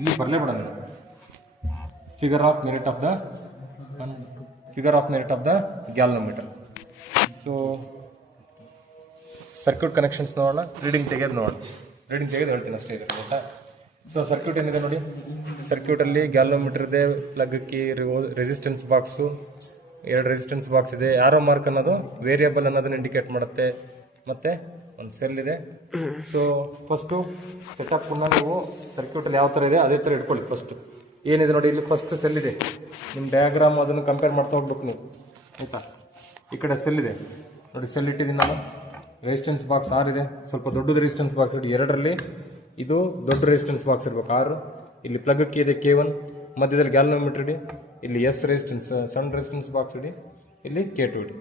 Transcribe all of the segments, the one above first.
ಇಲ್ಲಿ ಬರಲೇಬೇಡ figure of merit of the galvanometer. So circuit connections ನೋಡೋಣ, ರೀಡಿಂಗ್ ತೆಗೆದು ಹೇಳ್ತೀನಿ ಅಷ್ಟೇ ಇದೆ ಆಯ್ತಾ. ಸೊ ಸರ್ಕ್ಯೂಟ್ ಏನಿದೆ ನೋಡಿ, ಸರ್ಕ್ಯೂಟಲ್ಲಿ ಗ್ಯಾಲ್ನೋಮೀಟರ್ ಇದೆ, plug key, resistance box, 2 resistance box ಇದೆ, ಆರೋ ಮಾರ್ಕ್ ಅನ್ನೋದು ವೇರಿಯಬಲ್ ಅನ್ನೋದನ್ನ ಇಂಡಿಕೇಟ್ ಮಾಡುತ್ತೆ, ಮತ್ತು ಒಂದು ಸೆಲ್ ಇದೆ. ಸೊ ಫಸ್ಟು ಸೆಟಪ್ ನೀವು ಸರ್ಕ್ಯೂಟಲ್ಲಿ ಯಾವ ಥರ ಇದೆ ಅದೇ ಥರ ಇಟ್ಕೊಳ್ಳಿ. ಫಸ್ಟ್ ಏನಿದೆ ನೋಡಿ, ಇಲ್ಲಿ ಫಸ್ಟ್ ಸೆಲ್ ಇದೆ, ನಿಮ್ಮ ಡಯಾಗ್ರಾಮ್ ಅದನ್ನು ಕಂಪೇರ್ ಮಾಡ್ತಾ ಹೋಗ್ಬೇಕು ನೀವು ಆಯಿತಾ. ಈ ಕಡೆ ಸೆಲ್ ಇದೆ ನೋಡಿ, ಸೆಲ್ ಇಟ್ಟಿದ್ದೀನಿ ನಾನು. ರೆಸಿಸ್ಟೆನ್ಸ್ ಬಾಕ್ಸ್ 6 ಇದೆ, ಸ್ವಲ್ಪ ದೊಡ್ಡದು ರೆಸಿಸ್ಟೆನ್ಸ್ ಬಾಕ್ಸ್ ಇಡಿ. 2ರಲ್ಲಿ ಇದು ದೊಡ್ಡ ರೆಸಿಸ್ಟೆನ್ಸ್ ಬಾಕ್ಸ್ ಇರಬೇಕು 6. ಇಲ್ಲಿ ಪ್ಲಗ್ ಕೀ ಇದೆ K1, ಮಧ್ಯದಲ್ಲಿ ಗ್ಯಾಲ್ನೋಮೀಟರ್ ಇಡಿ. ಇಲ್ಲಿ S ರೆಸಿಸ್ಟೆನ್ಸ್ ಸಣ್ಣ ರೆಸಿಸ್ಟೆನ್ಸ್ ಬಾಕ್ಸ್ ಇಡಿ, ಇಲ್ಲಿ K2 ಇಡಿ.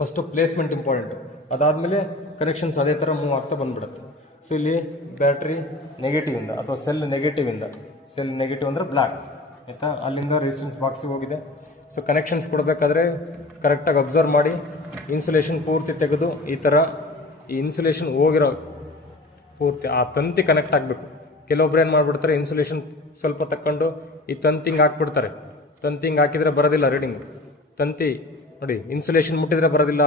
ಫಸ್ಟು ಪ್ಲೇಸ್ಮೆಂಟ್ ಇಂಪಾರ್ಟೆಂಟ್, ಅದಾದಮೇಲೆ ಕನೆಕ್ಷನ್ಸ್ ಅದೇ ಥರ ಮೂವ್ ಆಗ್ತಾ ಬಂದ್ಬಿಡುತ್ತೆ. ಸೊ ಇಲ್ಲಿ ಬ್ಯಾಟ್ರಿ ನೆಗೆಟಿವಿಂದ ಅಥವಾ ಸೆಲ್ ನೆಗೆಟಿವ್ ಅಂದರೆ ಬ್ಲ್ಯಾಕ್ ಆಯಿತಾ, ಅಲ್ಲಿಂದ ರೆಸಿಸ್ಟೆನ್ಸ್ ಬಾಕ್ಸಿಗೆ ಹೋಗಿದೆ. ಸೊ ಕನೆಕ್ಷನ್ಸ್ ಕೊಡಬೇಕಾದ್ರೆ ಕರೆಕ್ಟಾಗಿ ಅಬ್ಸರ್ವ್ ಮಾಡಿ, ಇನ್ಸುಲೇಷನ್ ಪೂರ್ತಿ ತೆಗೆದು ಈ ಥರ ಈ ಇನ್ಸುಲೇಷನ್ ಹೋಗಿರೋ ಪೂರ್ತಿ ಆ ತಂತಿ ಕನೆಕ್ಟ್ ಆಗಬೇಕು. ಕೆಲವೊಬ್ರು ಏನು ಮಾಡಿಬಿಡ್ತಾರೆ, ಇನ್ಸುಲೇಷನ್ ಸ್ವಲ್ಪ ತಕ್ಕೊಂಡು ಈ ತಂತಿಂಗ್ ಹಾಕ್ಬಿಡ್ತಾರೆ. ತಂತಿಂಗ್ ಹಾಕಿದರೆ ಬರೋದಿಲ್ಲ ರೀಡಿಂಗ್. ತಂತಿ ನೋಡಿ, ಇನ್ಸುಲೇಷನ್ ಮುಟ್ಟಿದ್ರೆ ಬರೋದಿಲ್ಲ.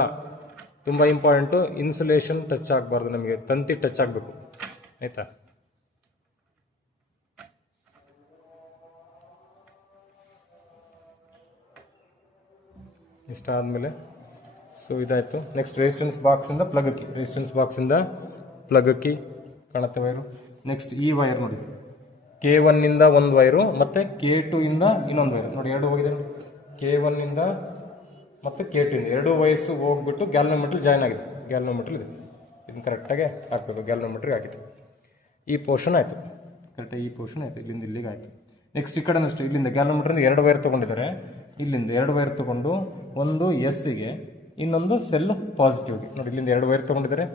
ತುಂಬ ಇಂಪಾರ್ಟೆಂಟು, ಇನ್ಸುಲೇಷನ್ ಟಚ್ ಆಗಬಾರ್ದು, ನಮಗೆ ತಂತಿ ಟಚ್ ಆಗಬೇಕು ಆಯಿತಾ. ಇಷ್ಟ ಆದಮೇಲೆ ಸೊ ಇದಾಯಿತು. ನೆಕ್ಸ್ಟ್ ರೆಸಿಸ್ಟೆನ್ಸ್ ಬಾಕ್ಸಿಂದ ಪ್ಲಗ್ ಕೀ ಕಾಣುತ್ತೆ ವೈರು. ನೆಕ್ಸ್ಟ್ ಈ ವೈರ್ ನೋಡಿ, K1 ಇಂದ ಒಂದು ವೈರು ಮತ್ತು K2 ಇಂದ ಇನ್ನೊಂದು ವೈರು ನೋಡಿ, 2 ಹೋಗಿದೆ. K1 ಇಂದ ಮತ್ತು K2 ಇಂದ 2 ವೈರ್ಸು ಹೋಗ್ಬಿಟ್ಟು ಗ್ಯಾಲ್ನೋಮೀಟರ್ ಜಾಯ್ನ್ ಆಗಿದೆ. ಗ್ಯಾಲ್ನೋಮೀಟರ್ ಇದೆ, ಇದನ್ನು ಕರೆಕ್ಟಾಗಿ ಹಾಕಬೇಕು. ಗ್ಯಾಲ್ನೋಮೀಟ್ರಿಗೆ ಆಗಿದೆ. ಈ ಪೋರ್ಷನ್ ಆಯಿತು, ಕರೆಕ್ಟಾಗಿ ಈ ಪೋರ್ಷನ್ ಆಯಿತು, ಇಲ್ಲಿಂದ ಇಲ್ಲಿಗೆ ಆಯಿತು. ನೆಕ್ಸ್ಟ್ ಈ ಕಡೆ ಅಷ್ಟು, ಇಲ್ಲಿಂದ ಗ್ಯಾಲ್ನೋಮೀಟ್ರಿಂದ 2 ವೈರ್ ತೊಗೊಂಡಿದ್ದಾರೆ. ಇಲ್ಲಿಂದ 2 ವೈರ್ ತೊಗೊಂಡು ಒಂದು ಎಸ್ಸಿಗೆ, ಇನ್ನೊಂದು ಸೆಲ್ ಪಾಸಿಟಿವ್ಗೆ ನೋಡಿ. ಇಲ್ಲಿಂದ 2 ವೈರ್ ತೊಗೊಂಡಿದ್ದಾರೆ,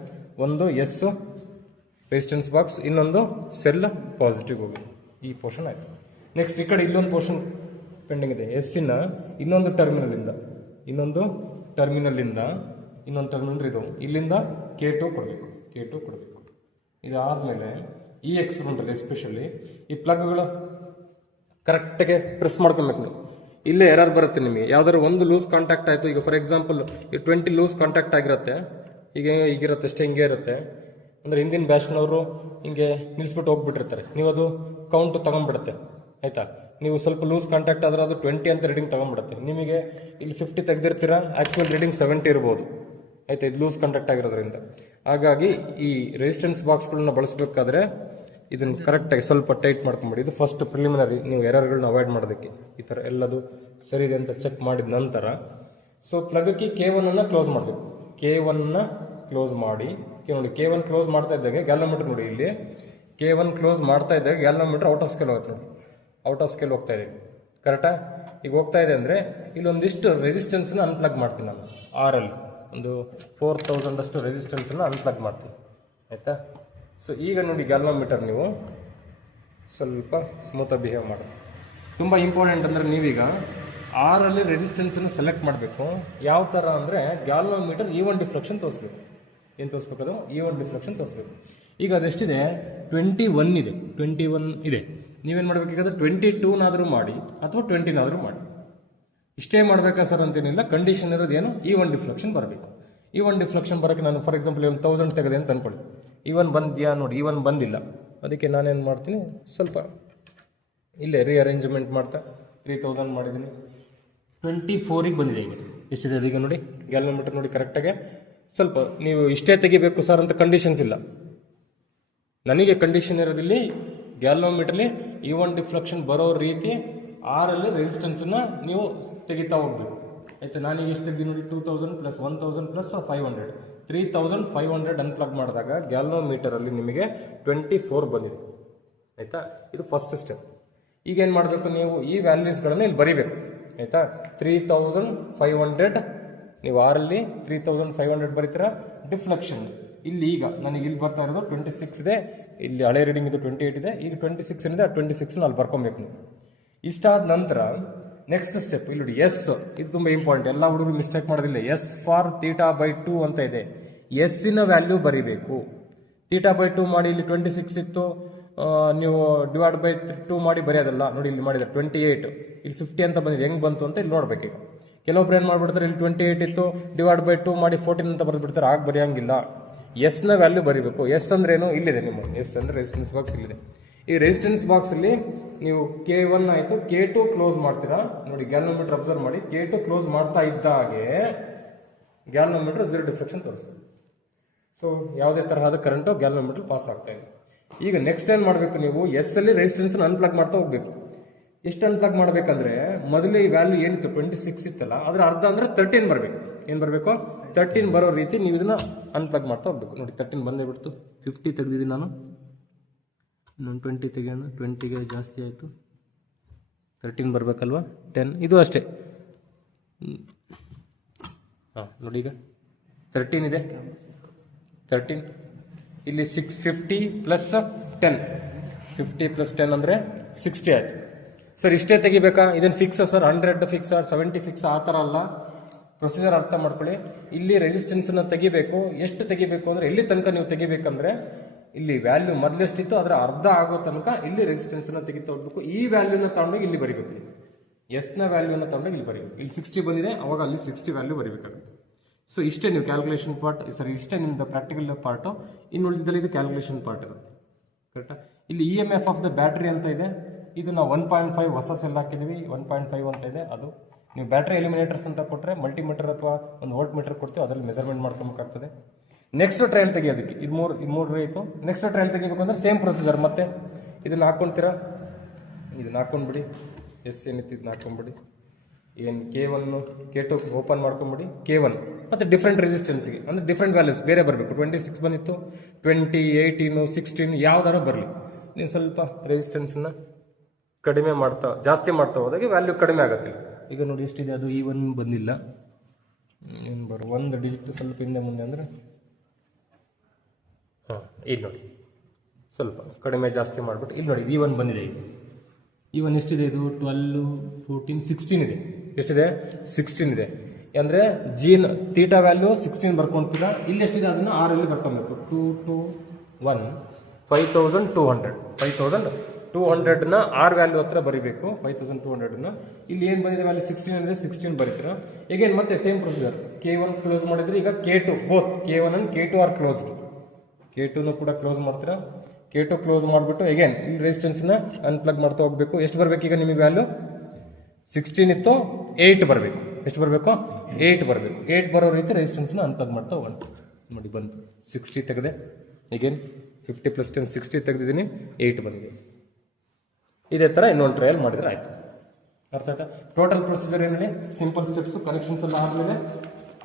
ಒಂದು ಎಸ್ ರೆಸಿಸ್ಟೆನ್ಸ್ ಬಾಕ್ಸ್, ಇನ್ನೊಂದು ಸೆಲ್ ಪಾಸಿಟಿವ್ ಹೋಗಿ. ಈ ಪೋರ್ಷನ್ ಆಯಿತು. ನೆಕ್ಸ್ಟ್ ಈ ಕಡೆ ಇಲ್ಲೊಂದು ಪೋರ್ಷನ್ ಪೆಂಡಿಂಗ್ ಇದೆ. ಎಸ್ಸಿನ ಇನ್ನೊಂದು ಟರ್ಮಿನಲಿಂದ ಇನ್ನೊಂದು ಟರ್ಮಿನಲ್ ಇದು, ಇಲ್ಲಿಂದ K2 ಕೊಡಬೇಕು. ಇದಾದಮೇಲೆ ಈ ಎಕ್ಸ್ಪೆರಿಮೆಂಟಲ್ಲಿ ಎಸ್ಪೆಷಲಿ ಈ ಪ್ಲಗ್ಗಳು ಕರೆಕ್ಟಾಗಿ ಪ್ರೆಸ್ ಮಾಡ್ಕೊಬೇಕು ನೀವು. ಇಲ್ಲೇ ಎರರ್ ಬರುತ್ತೆ ನಿಮಗೆ. ಯಾವ್ದಾದ್ರು ಒಂದು ಲೂಸ್ ಕಾಂಟ್ಯಾಕ್ಟ್ ಆಯಿತು, ಈಗ ಫಾರ್ ಎಕ್ಸಾಂಪಲ್ ಈ 20 ಲೂಸ್ ಕಾಂಟ್ಯಾಕ್ಟ್ ಆಗಿರುತ್ತೆ, ಹೀಗಿರುತ್ತೆ ಅಷ್ಟೇ, ಹಿಂಗೆ ಇರುತ್ತೆ ಅಂದರೆ ಹಿಂದಿನ ಬ್ಯಾಚ್ನವರು ಹಿಂಗೆ ನಿಲ್ಲಿಸ್ಬಿಟ್ಟು ಹೋಗ್ಬಿಟ್ಟಿರ್ತಾರೆ. ನೀವು ಅದು ಕೌಂಟು ತೊಗೊಂಡ್ಬಿಡುತ್ತೆ ಆಯಿತಾ. ನೀವು ಸ್ವಲ್ಪ ಲೂಸ್ ಕಾಂಟ್ಯಾಕ್ಟ್ ಆದರೆ ಅದು 20 ಅಂತ ರೀಡಿಂಗ್ ತೊಗೊಂಡ್ಬಿಡುತ್ತೆ. ನಿಮಗೆ ಇಲ್ಲಿ 50 ತೆಗೆದಿರ್ತೀರಾ, ಆ್ಯಕ್ಚುಯಲ್ ರೀಡಿಂಗ್ 70 ಇರ್ಬೋದು ಆಯಿತಾ, ಇದು ಲೂಸ್ ಕಾಂಟ್ಯಾಕ್ಟ್ ಆಗಿರೋದ್ರಿಂದ. ಹಾಗಾಗಿ ಈ ರೆಸಿಸ್ಟೆನ್ಸ್ ಬಾಕ್ಸ್ಗಳನ್ನ ಬಳಸಬೇಕಾದ್ರೆ ಇದನ್ನು ಕರೆಕ್ಟಾಗಿ ಸ್ವಲ್ಪ ಟೈಟ್ ಮಾಡ್ಕೊಂಬಿಡಿ. ಇದು ಫಸ್ಟ್ ಪ್ರಿಲಿಮಿನರಿ, ನೀವು ಎರರ್ಗಳನ್ನ ಅವಾಯ್ಡ್ ಮಾಡೋದಕ್ಕೆ. ಈ ಥರ ಎಲ್ಲದು ಸರಿ ಇದೆ ಅಂತ ಚೆಕ್ ಮಾಡಿದ ನಂತರ ಸೊ ಪ್ಲಗ್ಗೆ K1 ಕ್ಲೋಸ್ ಮಾಡಬೇಕು. K1 ಕ್ಲೋಸ್ ಮಾಡಿ ನೋಡಿ, K1 ಕ್ಲೋಸ್ ಮಾಡ್ತಾ ಇದ್ದಾಗ ಗ್ಯಾಲ್ನೋಮೀಟರ್ ನೋಡಿ, ಇಲ್ಲಿ K1 ಕ್ಲೋಸ್ ಮಾಡ್ತಾ ಇದ್ದಾಗ ಗ್ಯಾಲ್ನೋಮೀಟರ್ ಔಟ್ ಆಫ್ ಸ್ಕೇಲ್ ಹೋಗುತ್ತೆ ನೋಡಿ, ಔಟ್ ಆಫ್ ಸ್ಕೇಲ್ ಹೋಗ್ತಾ ಇದೆ ಕರೆಕ್ಟಾ. ಈಗ ಹೋಗ್ತಾ ಇದೆ ಅಂದರೆ ಇಲ್ಲೊಂದಿಷ್ಟು ರೆಸಿಸ್ಟೆನ್ಸ್ನ ಅನ್ಪ್ಲಗ್ ಮಾಡ್ತೀನಿ ನಾನು. ಆರಲ್ಲಿ ಒಂದು 4000 ಅಷ್ಟು ರೆಸಿಸ್ಟೆನ್ಸನ್ನು ಅನ್ಪ್ಲಗ್ ಮಾಡ್ತೀನಿ ಆಯಿತಾ. ಸೊ ಈಗ ನೋಡಿ ಗ್ಯಾಲ್ನೋಮೀಟರ್ ನೀವು ಸ್ವಲ್ಪ ಸ್ಮೂತಾಗಿ ಬಿಹೇವ್ ಮಾಡಿ. ತುಂಬ ಇಂಪಾರ್ಟೆಂಟ್ ಅಂದರೆ ನೀವೀಗ 6ರಲ್ಲಿ ರೆಸಿಸ್ಟೆನ್ಸನ್ನು ಸೆಲೆಕ್ಟ್ ಮಾಡಬೇಕು. ಯಾವ ಥರ ಅಂದರೆ ಗ್ಯಾಲ್ನೋಮೀಟರ್ ಈವನ್ ಡಿಫ್ಲೆಕ್ಷನ್ ತೋರಿಸ್ಬೇಕು. ಏನು ತೋರಿಸ್ಬೇಕು? ಅದು ಈವನ್ ಡಿಫ್ಲೆಕ್ಷನ್ ತೋರಿಸ್ಬೇಕು. ಈಗ ಅದೆಷ್ಟಿದೆ? 21 ಇದೆ. ನೀವೇನು ಮಾಡಬೇಕಾದ್ರೆ 22ನಾದರೂ ಮಾಡಿ ಅಥವಾ 20ನಾದರೂ ಮಾಡಿ. ಇಷ್ಟೇ ಮಾಡಬೇಕಾ ಸರ್ ಅಂತೇನಿಲ್ಲ. ಕಂಡೀಷನ್ ಇರೋದು ಏನು? ಈವನ್ ಡಿಫ್ಲೆಕ್ಷನ್ ಬರಬೇಕು. ಈವನ್ ಡಿಫ್ಲೆಕ್ಷನ್ ಬರೋಕ್ಕೆ ನಾನು ಫಾರ್ ಎಕ್ಸಾಂಪಲ್ 1000 ತೆಗೆದೆ ಅಂತ ಅಂದ್ಕೊಳ್ಳಿ. ಈವನ್ ಬಂದ್ಯಾ ನೋಡಿ, ಈವನ್ ಬಂದಿಲ್ಲ. ಅದಕ್ಕೆ ನಾನೇನು ಮಾಡ್ತೀನಿ, ಸ್ವಲ್ಪ ಇಲ್ಲೇ ರೀಅರೇಂಜ್ಮೆಂಟ್ ಮಾಡ್ತಾ 3000 ಮಾಡಿದ್ದೀನಿ. 24ಗೆ ಬಂದಿದೆ. ಈಗ ಎಷ್ಟಿದೆ ಅದೀಗ ನೋಡಿ, ಗ್ಯಾಲ್ನೋಮೀಟರ್ ನೋಡಿ ಕರೆಕ್ಟಾಗಿ. ಸ್ವಲ್ಪ ನೀವು ಇಷ್ಟೇ ತೆಗಿಬೇಕು ಸರ್ ಅಂತ ಕಂಡೀಷನ್ಸ್ ಇಲ್ಲ. ನನಗೆ ಕಂಡೀಷನ್ ಇರೋದಿಲ್ಲಿ ಗ್ಯಾಲ್ನೋಮೀಟರ್ಲಿ ಈವನ್ ಡಿಫ್ಲೆಕ್ಷನ್ ಬರೋ ರೀತಿ 6ರಲ್ಲಿ ರೆಸಿಸ್ಟೆನ್ಸನ್ನು ನೀವು ತೆಗಿತಾ ಹೋಗ್ಬೇಕು ಆಯಿತಾ. ನಾನೀಗ ಎಷ್ಟು ತೆಗೆದು ನೋಡಿ, 2000 + 1000 + 500 3500 ಅನ್ಪ್ಲಗ್ ಮಾಡಿದಾಗ ಗ್ಯಾಲ್ನೋಮೀಟರಲ್ಲಿ ನಿಮಗೆ 24 ಬಂದಿದೆ ಆಯಿತಾ. ಇದು ಫಸ್ಟ್ ಸ್ಟೆಪ್. ಈಗೇನು ಮಾಡಬೇಕು, ನೀವು ಈ ವ್ಯಾಲ್ಯೂಸ್ಗಳನ್ನು ಇಲ್ಲಿ ಬರೀಬೇಕು ಆಯಿತಾ. 3500 ನೀವು 6ರಲ್ಲಿ 3500 ಬರೀತೀರಾ. ಡಿಫ್ಲೆಕ್ಷನ್ ಇಲ್ಲಿ ಈಗ ನನಗೆ ಇಲ್ಲಿ ಬರ್ತಾ ಇರೋದು 26 ಇದೆ. ಇಲ್ಲಿ ಹಳೆ ರೀಡಿಂಗ್ ಇದು 28 ಇದೆ. ಈಗ 26 ಏನಿದೆ, ಆ 26 ಅಲ್ಲಿ ಬರ್ಕೊಬೇಕು ನೀವು. ಇಷ್ಟಾದ ನಂತರ ನೆಕ್ಸ್ಟ್ ಸ್ಟೆಪ್ ಇಲ್ಲಿ ನೋಡಿ, ಎಸ್. ಇದು ತುಂಬ ಇಂಪಾರ್ಟೆಂಟ್, ಎಲ್ಲ ಹುಡುಗರು ಮಿಸ್ಟೇಕ್ ಮಾಡೋದಿಲ್ಲ. ಎಸ್ ಫಾರ್ θ/2 ಅಂತ ಇದೆ. ಎಸ್ಸಿನ ವ್ಯಾಲ್ಯೂ ಬರೀಬೇಕು. θ/2 ಮಾಡಿ ಇಲ್ಲಿ 26 ಇತ್ತು, ನೀವು ಡಿವೈಡ್ ಬೈ 2 ಮಾಡಿ ಬರೆಯೋದಲ್ಲ. ನೋಡಿ ಇಲ್ಲಿ ಮಾಡಿದ್ರೆ 28, ಇಲ್ಲಿ 50 ಅಂತ ಬಂದಿದೆ. ಹೆಂಗೆ ಬಂತು ಅಂತ ಇಲ್ಲಿ ನೋಡ್ಬೇಕು. ಈಗ ಕೆಲವೊಬ್ರು ಏನು ಮಾಡ್ಬಿಡ್ತಾರೆ, ಇಲ್ಲಿ 28 ಇತ್ತು, ಡಿವೈಡ್ ಬೈ 2 ಮಾಡಿ 14 ಅಂತ ಬರೆದ್ಬಿಡ್ತಾರೆ. ಆಗ ಬರೆಯೋಂಗಿಲ್ಲ. ಎಸ್ ನ ವ್ಯಾಲ್ಯೂ ಬರೀಬೇಕು. ಎಸ್ ಅಂದ್ರೆ ಏನು, ಇಲ್ಲಿದೆ ನಿಮ್ಮ ಎಸ್ ಅಂದ್ರೆ ರೆಸಿಸ್ಟೆನ್ಸ್ ಬಾಕ್ಸ್ ಇಲ್ಲಿದೆ. ಈ ರೆಸಿಸ್ಟೆನ್ಸ್ ಬಾಕ್ಸ್ ಅಲ್ಲಿ ನೀವು K1 ಆಯ್ತು, K2 ಕ್ಲೋಸ್ ಮಾಡ್ತೀರಾ. ನೋಡಿ ಗ್ಯಾಲ್ವೋಮೀಟರ್ ಅಬ್ಸರ್ವ್ ಮಾಡಿ, K2 ಕ್ಲೋಸ್ ಮಾಡ್ತಾ ಇದ್ದಾಗೆ ಗ್ಯಾಲ್ವೋಮೀಟರ್ 0 ಡಿಫ್ಲೆಕ್ಷನ್ ತೋರಿಸ್ತದೆ. ಸೊ ಯಾವುದೇ ತರಹದ ಕರೆಂಟು ಗ್ಯಾಲ್ವೋಮೀಟರ್ ಪಾಸ್ ಆಗ್ತಾ ಇದೆ. ಈಗ ನೆಕ್ಸ್ಟ್ ಏನ್ ಮಾಡಬೇಕು, ನೀವು ಎಸ್ ಅಲ್ಲಿ ರೆಸಿಸ್ಟೆನ್ಸ್ ಅನ್ಪ್ಲಗ್ ಮಾಡ್ತಾ ಹೋಗ್ಬೇಕು. ಎಷ್ಟು ಅನ್ಪ್ಲಗ್ ಮಾಡ್ಬೇಕಂದ್ರೆ, ಮೊದಲೇ ಈ ವ್ಯಾಲ್ಯೂ ಏನಿತ್ತು 26 ಇತ್ತಲ್ಲ, ಅದ್ರ ಅರ್ಧ ಅಂದ್ರೆ 13 ಬರಬೇಕು. ಏನ್ ಬರಬೇಕು, 13 ಬರೋ ರೀತಿ ನೀವು ಇದನ್ನ ಅನ್ಪ್ಲಗ್ ಮಾಡ್ತಾ ಹೋಗ್ಬೇಕು. ನೋಡಿ 13 ಬಂದೇ ಬಿಡ್ತು. 50 ತೆಗೆದಿದ್ದೀನಿ ನಾನು, ಇನ್ನೊಂದು 20 ತೆಗೆಯೋಣ. 20ಗೆ ಜಾಸ್ತಿ ಆಯಿತು, 13 ಬರಬೇಕಲ್ವಾ. 10 ಇದು ಅಷ್ಟೇ. ಹಾಂ ನೋಡಿ ಈಗ 13 ಇದೆ. 13 ಇಲ್ಲಿ 650 ಪ್ಲಸ್ 10, 50 ಪ್ಲಸ್ 10 ಅಂದರೆ 60 ಆಯಿತು. ಸರ್ ಇಷ್ಟೇ ತೆಗಿಬೇಕಾ, ಇದನ್ನು ಫಿಕ್ಸ್ ಸರ್, 100 ಫಿಕ್ಸ್ 70 ಫಿಕ್ಸ್ ಆ ಥರ ಅಲ್ಲ. ಪ್ರೊಸೀಜರ್ ಅರ್ಥ ಮಾಡ್ಕೊಳ್ಳಿ. ಇಲ್ಲಿ ರೆಸಿಸ್ಟೆನ್ಸನ್ನು ತೆಗಿಬೇಕು. ಎಷ್ಟು ತೆಗಿಬೇಕು ಅಂದರೆ, ಎಲ್ಲಿ ತನಕ ನೀವು ತೆಗಿಬೇಕಂದ್ರೆ, ಇಲ್ಲಿ ವ್ಯಾಲ್ಯೂ ಮೊದಲೆಷ್ಟಿತ್ತು ಅದರ ಅರ್ಧ ಆಗೋ ತನಕ ಇಲ್ಲಿ ರೆಸಿಸ್ಟೆನ್ಸನ್ನು ತೆಗಿತಾ ಹೋಗ್ಬೇಕು. ಈ ವ್ಯಾಲ್ಯೂನ ತಗೊಂಡೋಗಿ ಇಲ್ಲಿ ಬರಿಬೇಕು. ಎಸ್ ನ ವ್ಯಾಲ್ಯೂನ ತಗೊಂಡೋಗಿ ಇಲ್ಲಿ ಬರೀಬೇಕು. ಇಲ್ಲಿ 60 ಬಂದಿದೆ, ಅವಾಗ ಅಲ್ಲಿ 60 ವ್ಯಾಲ್ಯೂ ಬರೀಬೇಕಾಗುತ್ತೆ. ಸೊ ಇಷ್ಟೇ ನೀವು ಕ್ಯಾಲ್ಕುಲೇಷನ್ ಪಾರ್ಟ್, ಸರಿ ಇಷ್ಟೇ ನಿಮ್ದು ಪ್ರಾಕ್ಟಿಕಲ್ ಪಾರ್ಟು. ಇನ್ನು ಉಳಿದಿದ್ದಲ್ಲಿ ಇದು ಕ್ಯಾಲ್ಕುಲೇಷನ್ ಪಾರ್ಟ್ ಇರುತ್ತೆ. ಕರೆಕ್ಟಾ. ಇಲ್ಲಿ EMF ಆಫ್ ದ ಬ್ಯಾಟ್ರಿ ಅಂತ ಇದೆ. ಇದು ನಾವು 1.5 ಹೊಸ ಸೆಲ್ ಹಾಕಿದ್ದೀವಿ. 1.5 ಅಂತ ಇದೆ. ಅದು ನೀವು ಬ್ಯಾಟ್ರಿ ಎಲಿಮಿನೇಟರ್ಸ್ ಅಂತ ಕೊಟ್ಟರೆ ಮಲ್ಟಿಮೀಟರ್ ಅಥವಾ ಒಂದು ವೋಲ್ಟ್ ಮೀಟರ್ ಕೊಡ್ತೀವಿ, ಅದರಲ್ಲಿ ಮೆಜರ್ಮೆಂಟ್ ಮಾಡ್ಕೊಬೇಕಾಗ್ತದೆ. ನೆಕ್ಸ್ಟ್ ಟ್ರಯಲ್ ತೆಗಿಯೋದಕ್ಕೆ ಇದು ಮೂರು ಆಯಿತು. ನೆಕ್ಸ್ಟ್ ಟ್ರಯಲ್ ತೆಗಿಬೇಕು ಅಂದ್ರೆ ಸೇಮ್ ಪ್ರೊಸೀಜರ್. ಮತ್ತೆ ಇದನ್ನ ಹಾಕ್ಕೊಂತೀರಾ, ಇದನ್ನ ಹಾಕೊಂಡ್ಬಿಡಿ. ಎಸ್ ಏನಿತ್ತು ಇದನ್ನ ಹಾಕೊಂಡ್ಬಿಡಿ. ಏನು K1 K2 ಓಪನ್ ಮಾಡ್ಕೊಂಬಿಡಿ. K1 ಮತ್ತೆ ಡಿಫ್ರೆಂಟ್ ರೆಸಿಸ್ಟೆನ್ಸ್ಗೆ ಅಂದರೆ ಡಿಫ್ರೆಂಟ್ ವ್ಯಾಲ್ಯೂಸ್ ಬೇರೆ ಬರಬೇಕು. 26 ಬಂದಿತ್ತು, 20, 18, 16 ಯಾವ್ದಾರು ಬರಲಿ. ನೀವು ಸ್ವಲ್ಪ ರೆಸಿಸ್ಟೆನ್ಸನ್ನ ಕಡಿಮೆ ಮಾಡ್ತಾ ಜಾಸ್ತಿ ಮಾಡ್ತಾ ಹೋದಾಗ ವ್ಯಾಲ್ಯೂ ಕಡಿಮೆ ಆಗುತ್ತೆ. ಈಗ ನೋಡಿ ಎಷ್ಟಿದೆ, ಅದು E1 ಬಂದಿಲ್ಲ. ಏನು ಒಂದು ಡಿಜಿಟ್ ಸ್ವಲ್ಪ ಹಿಂದೆ ಮುಂದೆ ಅಂದರೆ, ಹಾಂ ಇಲ್ಲಿ ನೋಡಿ ಸ್ವಲ್ಪ ಕಡಿಮೆ ಜಾಸ್ತಿ ಮಾಡಿಬಿಟ್ಟು ಇಲ್ಲಿ ನೋಡಿ E1 ಬಂದಿದೆ. ಈಗ E1 ಎಷ್ಟಿದೆ, ಇದು 12, 14, 16 ಇದೆ. ಎಷ್ಟಿದೆ, 16 ಇದೆ. ಅಂದರೆ ಜೀನ್ ಥೀಟಾ ವ್ಯಾಲ್ಯೂ 16 ಬರ್ಕೊಳ್ತೀರಾ. ಇಲ್ಲಿ ಎಷ್ಟಿದೆ ಅದನ್ನು 6 ಅಲ್ಲಿ ಬರ್ಕೊಬೇಕು. 2, 2, 1, 5200. 5200ನ 6 ವ್ಯಾಲ್ಯೂ ಹತ್ರ ಬರೀಬೇಕು. 5200ನ ಇಲ್ಲಿ ಏನು ಬಂದಿದೆ ವ್ಯಾಲ್ಯೂ 16 ಅಂದರೆ 16 ಬರೀತೀರಾ. ಈಗೇನು ಮತ್ತೆ ಸೇಮ್ ಪ್ರೊಸೀಜರ್. K1 ಕ್ಲೋಸ್ ಮಾಡಿದ್ರೆ ಈಗ K2 both K1 and K2 are closed. K2 ಕೂಡ ಕ್ಲೋಸ್ ಮಾಡ್ತೀರಾ. K2 ಕ್ಲೋಸ್ ಮಾಡಿಬಿಟ್ಟು ಅಗೇನ್ ಈ ರೆಸಿಸ್ಟೆನ್ಸ್ನ ಅನ್ಪ್ಲಗ್ ಮಾಡ್ತಾ ಹೋಗ್ಬೇಕು. ಎಷ್ಟು ಬರಬೇಕು ಈಗ ನಿಮಗೆ ವ್ಯಾಲ್ಯೂ? 16 ಇತ್ತು, 8 ಬರಬೇಕು. ಎಷ್ಟು ಬರಬೇಕು? 8 ಬರಬೇಕು. 8 ಬರೋ ರೀತಿ ರೆಸಿಸ್ಟೆನ್ಸ್ನ ಅನ್ಪ್ಲಗ್ ಮಾಡ್ತಾ ಹೋಗೋಣ. ನೋಡಿ ಬಂತು, 60 ತೆಗೆದೆ. ಅಗೇನ್ 50 ಪ್ಲಸ್ 10 60 ತೆಗೆದಿದ್ದೀನಿ, 8 ಬಂದಿದೆ. ಇದೇ ಥರ ಇನ್ನೊಂದು ಟ್ರಯಲ್ ಮಾಡಿದ್ರೆ ಆಯಿತು. ಅರ್ಥ ಆಯ್ತಾ? ಟೋಟಲ್ ಪ್ರೊಸೀಜರ್ ಏನು ಹೇಳಿ, ಸಿಂಪಲ್ ಸ್ಟೆಪ್ಸು. ಕನೆಕ್ಷನ್ಸ್ ಎಲ್ಲ ಆದಮೇಲೆ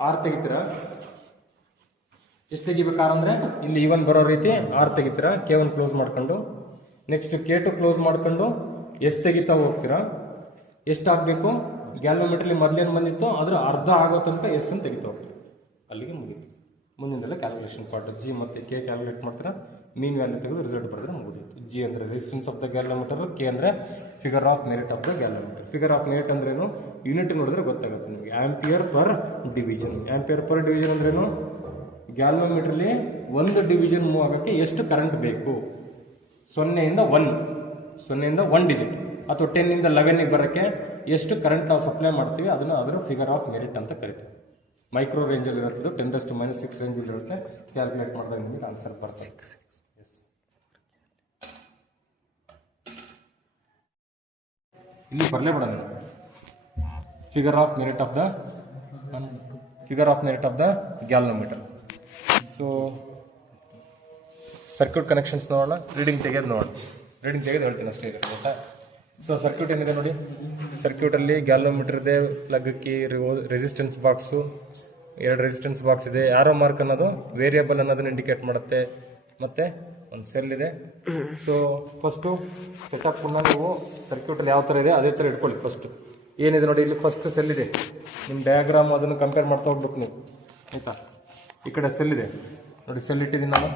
6 ತೆಗಿತೀರಾ. ಎಷ್ಟು ತೆಗಿಬೇಕಾದ್ರೆ ಅಂದರೆ ಇಲ್ಲಿ E1 ಬರೋ ರೀತಿ 6 ತೆಗಿತೀರಾ. K1 ಕ್ಲೋಸ್ ಮಾಡ್ಕೊಂಡು ನೆಕ್ಸ್ಟ್ K2 ಕ್ಲೋಸ್ ಮಾಡ್ಕೊಂಡು ಎಷ್ಟು ತೆಗಿತಾ ಹೋಗ್ತೀರಾ. ಎಷ್ಟು ಆಗಬೇಕು, ಗ್ಯಾಲ್ವೋಮೀಟರ್ಲಿ ಮೊದಲೇನು ಬಂದಿತ್ತು ಅದರ ಅರ್ಧ ಆಗೋ ತನಕ ಎಸ್ ಅನ್ನು ತೆಗಿತಾ ಹೋಗ್ತೀರಾ. ಅಲ್ಲಿಗೆ ಮುಗೀತು. ಮುಂದಿಂದೆಲ್ಲ ಕ್ಯಾಲ್ಕುಲೇಷನ್ ಪಾರ್ಟ್. G ಮತ್ತು K ಕ್ಯಾಲ್ಕುಲೇಟ್ ಮಾಡ್ತೀರಾ. ಮೀನ್ ವ್ಯಾಲ್ಯೂ ತೆಗೆದು ರಿಸಲ್ಟ್ ಬರೆದ್ರೆ ಮುಗಿದಿತ್ತು. G ಅಂದರೆ resistance of the galvanometer, K ಅಂದರೆ figure of merit of the galvanometer. Figure of merit ಅಂದ್ರೇನು, ಯೂನಿಟ್ ನೋಡಿದ್ರೆ ಗೊತ್ತಾಗುತ್ತೆ ನಿಮಗೆ. Ampere per division. Ampere per division ಅಂದ್ರೇನು, ಗ್ಯಾಲ್ವೋಮೀಟರ್ಲಿ ಒಂದು ಡಿವಿಷನ್ ಮೂವ್ ಆಗೋಕ್ಕೆ ಎಷ್ಟು ಕರೆಂಟ್ ಬೇಕು. 0ಇಂದ 1 ಡಿಜಿಟ್ ಅಥವಾ 10ಇಂದ 11ಗೆ ಬರೋಕ್ಕೆ ಎಷ್ಟು ಕರೆಂಟ್ ನಾವು ಸಪ್ಲೈ ಮಾಡ್ತೀವಿ ಅದನ್ನು ಅದರ ಫಿಗರ್ ಆಫ್ ಮೆರಿಟ್ ಅಂತ ಕರಿತೀವಿ. ಮೈಕ್ರೋ ರೇಂಜಲ್ಲಿ ಇರುತ್ತೆ, 10⁻⁻6 ರೇಂಜಲ್ಲಿ ಇರುತ್ತೆ. ಕ್ಯಾಲ್ಕುಲೇಟ್ ಮಾಡಿದಾಗ ನಿಮಗೆ ಆನ್ಸರ್ ಬರುತ್ತೆ. ಇಲ್ಲಿ ಬರಲೇ ಬಿಡೋಣ. Figure of merit of the galvanometer. So circuit connections ನೋಡೋಣ. ರೀಡಿಂಗ್ ತೆಗೆದು ಹೇಳ್ತೀನಿ ಅಷ್ಟೇ ಇದೆ ಗೊತ್ತಾ. ಸೊ ಸರ್ಕ್ಯೂಟ್ ಏನಿದೆ ನೋಡಿ, ಸರ್ಕ್ಯೂಟಲ್ಲಿ ಗ್ಯಾಲ್ವೋಮೀಟರ್ ಇದೆ, ಪ್ಲಗ್ಗೆ ರೆಸಿಸ್ಟೆನ್ಸ್ ಬಾಕ್ಸು, 2 ರೆಸಿಸ್ಟೆನ್ಸ್ ಬಾಕ್ಸ್ ಇದೆ. ಆರೋ ಮಾರ್ಕ್ ಅನ್ನೋದು ವೇರಿಯಬಲ್ ಅನ್ನೋದನ್ನ ಇಂಡಿಕೇಟ್ ಮಾಡುತ್ತೆ. ಮತ್ತು ಒಂದು ಸೆಲ್ ಇದೆ. ಸೊ ಫಸ್ಟು ಸೆಟಪ್ನ ನೀವು ಸರ್ಕ್ಯೂಟಲ್ಲಿ ಯಾವ ಥರ ಇದೆ ಅದೇ ಥರ ಇಟ್ಕೊಳ್ಳಿ. ಫಸ್ಟ್ ಏನಿದೆ ನೋಡಿ, ಇಲ್ಲಿ ಫಸ್ಟ್ ಸೆಲ್ ಇದೆ. ನಿಮ್ಮ ಡಯಾಗ್ರಾಮ್ ಅದನ್ನು ಕಂಪೇರ್ ಮಾಡ್ತಾ ಹೋಗ್ಬೇಕು ನೀವು, ಆಯಿತಾ. ಈ ಕಡೆ ಸೆಲ್ ಇದೆ ನೋಡಿ, ಸೆಲ್ ಇಟ್ಟಿದ್ದೀನಿ ನಾನು.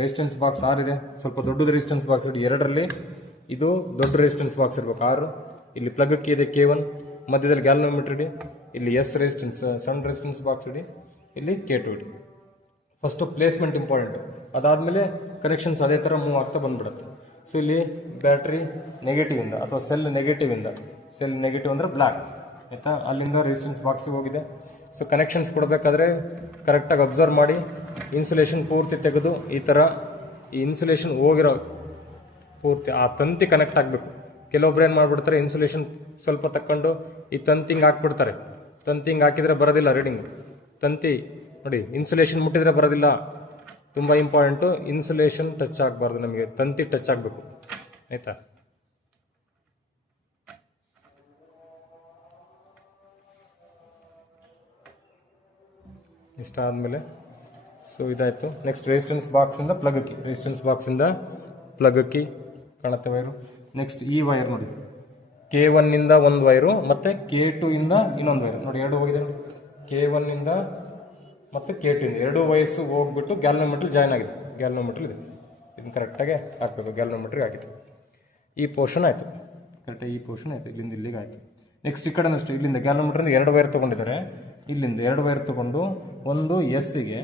ರೆಸಿಸ್ಟೆನ್ಸ್ ಬಾಕ್ಸ್ 6 ಇದೆ. ಸ್ವಲ್ಪ ದೊಡ್ಡದು ರೆಸಿಸ್ಟೆನ್ಸ್ ಬಾಕ್ಸ್ ಇಡಿ. 2ರಲ್ಲಿ ಇದು ದೊಡ್ಡ ರೆಸಿಸ್ಟೆನ್ಸ್ ಬಾಕ್ಸ್ ಇರಬೇಕು 6. ಇಲ್ಲಿ ಪ್ಲಗ್ಕ್ಕೆ ಇದೆ K1, ಮಧ್ಯದಲ್ಲಿ ಗ್ಯಾಲ್ವೋಮೀಟರ್ ಇಡಿ. ಇಲ್ಲಿ ಎಸ್ ರೆಸಿಸ್ಟೆನ್ಸ್ ಸಣ್ಣ ರೆಸಿಸ್ಟೆನ್ಸ್ ಬಾಕ್ಸ್ ಇಡಿ. ಇಲ್ಲಿ K2 ಇಡಿ. First placement important. ಅದಾದಮೇಲೆ ಕನೆಕ್ಷನ್ಸ್ ಅದೇ ಥರ ಮೂವ್ ಆಗ್ತಾ ಬಂದ್ಬಿಡುತ್ತೆ. ಸೊ ಇಲ್ಲಿ ಬ್ಯಾಟ್ರಿ ನೆಗೆಟಿವ್ ಇಂದ ಅಥವಾ ಸೆಲ್ ನೆಗೆಟಿವ್ ಅಂದ್ರೆ ಬ್ಲ್ಯಾಕ್ ಆಯಿತಾ, ಅಲ್ಲಿಂದ ರೆಸಿಸ್ಟೆನ್ಸ್ ಬಾಕ್ಸಿಗೆ ಹೋಗಿದೆ. ಸೊ ಕನೆಕ್ಷನ್ಸ್ ಕೊಡಬೇಕಾದ್ರೆ ಕರೆಕ್ಟಾಗಿ ಅಬ್ಸರ್ವ್ ಮಾಡಿ, ಇನ್ಸುಲೇಷನ್ ಪೂರ್ತಿ ತೆಗೆದು ಈ ಥರ ಈ ಇನ್ಸುಲೇಷನ್ ಹೋಗಿರೋ ಪೂರ್ತಿ ಆ ತಂತಿ ಕನೆಕ್ಟ್ ಆಗಬೇಕು. ಕೆಲವೊಬ್ರು ಏನು ಮಾಡಿಬಿಡ್ತಾರೆ, ಇನ್ಸುಲೇಷನ್ ಸ್ವಲ್ಪ ತಕ್ಕೊಂಡು ಈ ತಂತಿಂಗ್ ಹಾಕ್ಬಿಡ್ತಾರೆ. ತಂತಿಂಗ್ ಹಾಕಿದರೆ ಬರೋದಿಲ್ಲ ರೀಡಿಂಗ್. ತಂತಿ ನೋಡಿ, ಇನ್ಸುಲೇಷನ್ ಮುಟ್ಟಿದ್ರೆ ಬರೋದಿಲ್ಲ. ತುಂಬ ಇಂಪಾರ್ಟೆಂಟು, ಇನ್ಸುಲೇಷನ್ ಟಚ್ ಆಗಬಾರ್ದು, ನಮಗೆ ತಂತಿ ಟಚ್ ಆಗಬೇಕು ಆಯಿತಾ. ಇಷ್ಟ ಆದಮೇಲೆ ಸೊ ಇದಾಯಿತು. ನೆಕ್ಸ್ಟ್ ರೆಸಿಸ್ಟೆನ್ಸ್ ಬಾಕ್ಸಿಂದ ಪ್ಲಗ್ ಕೀ ಕಾಣುತ್ತೆ ವೈರು. ನೆಕ್ಸ್ಟ್ ಈ ವೈರ್ ನೋಡಿ, K1 ಇಂದ ಒಂದು ವೈರು ಮತ್ತು K2 ಇಂದ ಇನ್ನೊಂದು ವೈರು ನೋಡಿ, ಎರಡು ಹೋಗಿದೆ. K1 ಇಂದ ಮತ್ತು K2 ಇಂದ ಎರಡು ವೈರ್ಸು ಹೋಗ್ಬಿಟ್ಟು ಗ್ಯಾಲ್ವೋಮೀಟರ್ ಜಾಯ್ನ್ ಆಗಿದೆ. ಗ್ಯಾಲ್ವೋಮೀಟರ್ ಇದೆ, ಇದನ್ನು ಕರೆಕ್ಟಾಗಿ ಹಾಕಬೇಕು. ಗ್ಯಾಲ್ವೋಮೀಟ್ರಿಗೆ ಆಗಿದೆ. ಈ ಪೋರ್ಷನ್ ಆಯಿತು, ಕರೆಕ್ಟಾಗಿ ಈ ಪೋರ್ಷನ್ ಆಯಿತು, ಇಲ್ಲಿಂದ ಇಲ್ಲಿಗೆ ಆಯಿತು. ನೆಕ್ಸ್ಟ್ ಈ ಕಡೆ ಅಷ್ಟು ಇಲ್ಲಿಂದ ಗ್ಯಾಲ್ವೋಮೀಟರ್ನ ಎರಡು ವೈರ್ ತೊಗೊಂಡಿದ್ದಾರೆ. ಇಲ್ಲಿಂದ ಎರಡು ವೈರ್ ತೊಗೊಂಡು ಒಂದು ಎಸ್ಸಿಗೆ,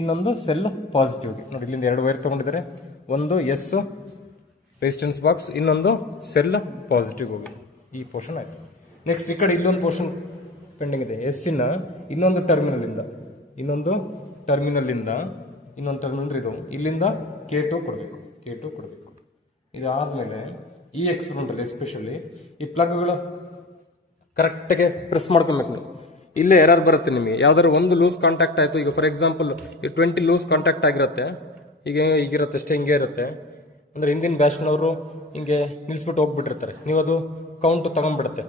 ಇನ್ನೊಂದು ಸೆಲ್ ಪಾಸಿಟಿವ್ಗೆ ನೋಡಿ. ಇಲ್ಲಿಂದ ಎರಡು ವೈರ್ ತೊಗೊಂಡಿದ್ದಾರೆ, ಒಂದು ಎಸ್ ರೆಸಿಸ್ಟೆನ್ಸ್ ಬಾಕ್ಸ್, ಇನ್ನೊಂದು ಸೆಲ್ ಪಾಸಿಟಿವ್ ಹೋಗಿ ಈ ಪೋರ್ಷನ್ ಆಯಿತು. ನೆಕ್ಸ್ಟ್ ಈ ಕಡೆ ಇಲ್ಲೊಂದು ಪೋರ್ಷನ್ ಪೆಂಡಿಂಗ್ ಇದೆ. ಎಸ್ಸಿನ ಇನ್ನೊಂದು ಟರ್ಮಿನಲಿಂದ ಇನ್ನೊಂದು ಟರ್ಮಿನಲ್ ಇದು, ಇಲ್ಲಿಂದ K2 ಕೊಡಬೇಕು. ಇದಾದಮೇಲೆ ಈ ಎಕ್ಸ್ಪೆರಿಮೆಂಟಲ್ಲಿ ಎಸ್ಪೆಷಲಿ ಈ ಪ್ಲಗ್ಗಳು ಕರೆಕ್ಟಾಗಿ ಪ್ರೆಸ್ ಮಾಡ್ಕೊಬೇಕು ನೀವು. ಇಲ್ಲೇ ಎರರ್ ಬರುತ್ತೆ ನಿಮಗೆ. ಯಾವ್ದಾದ್ರು ಒಂದು ಲೂಸ್ ಕಾಂಟ್ಯಾಕ್ಟ್ ಆಯಿತು, ಈಗ ಫಾರ್ ಎಕ್ಸಾಂಪಲ್ ಈ 20 ಲೂಸ್ ಕಾಂಟ್ಯಾಕ್ಟ್ ಆಗಿರುತ್ತೆ, ಈಗಿರುತ್ತೆ ಅಷ್ಟೇ, ಹಿಂಗೆ ಇರುತ್ತೆ. ಅಂದರೆ ಹಿಂದಿನ ಬ್ಯಾಚ್ನವರು ಹಿಂಗೆ ನಿಲ್ಲಿಸ್ಬಿಟ್ಟು ಹೋಗ್ಬಿಟ್ಟಿರ್ತಾರೆ, ನೀವು ಅದು ಕೌಂಟು ತೊಗೊಂಡ್ಬಿಡುತ್ತೆ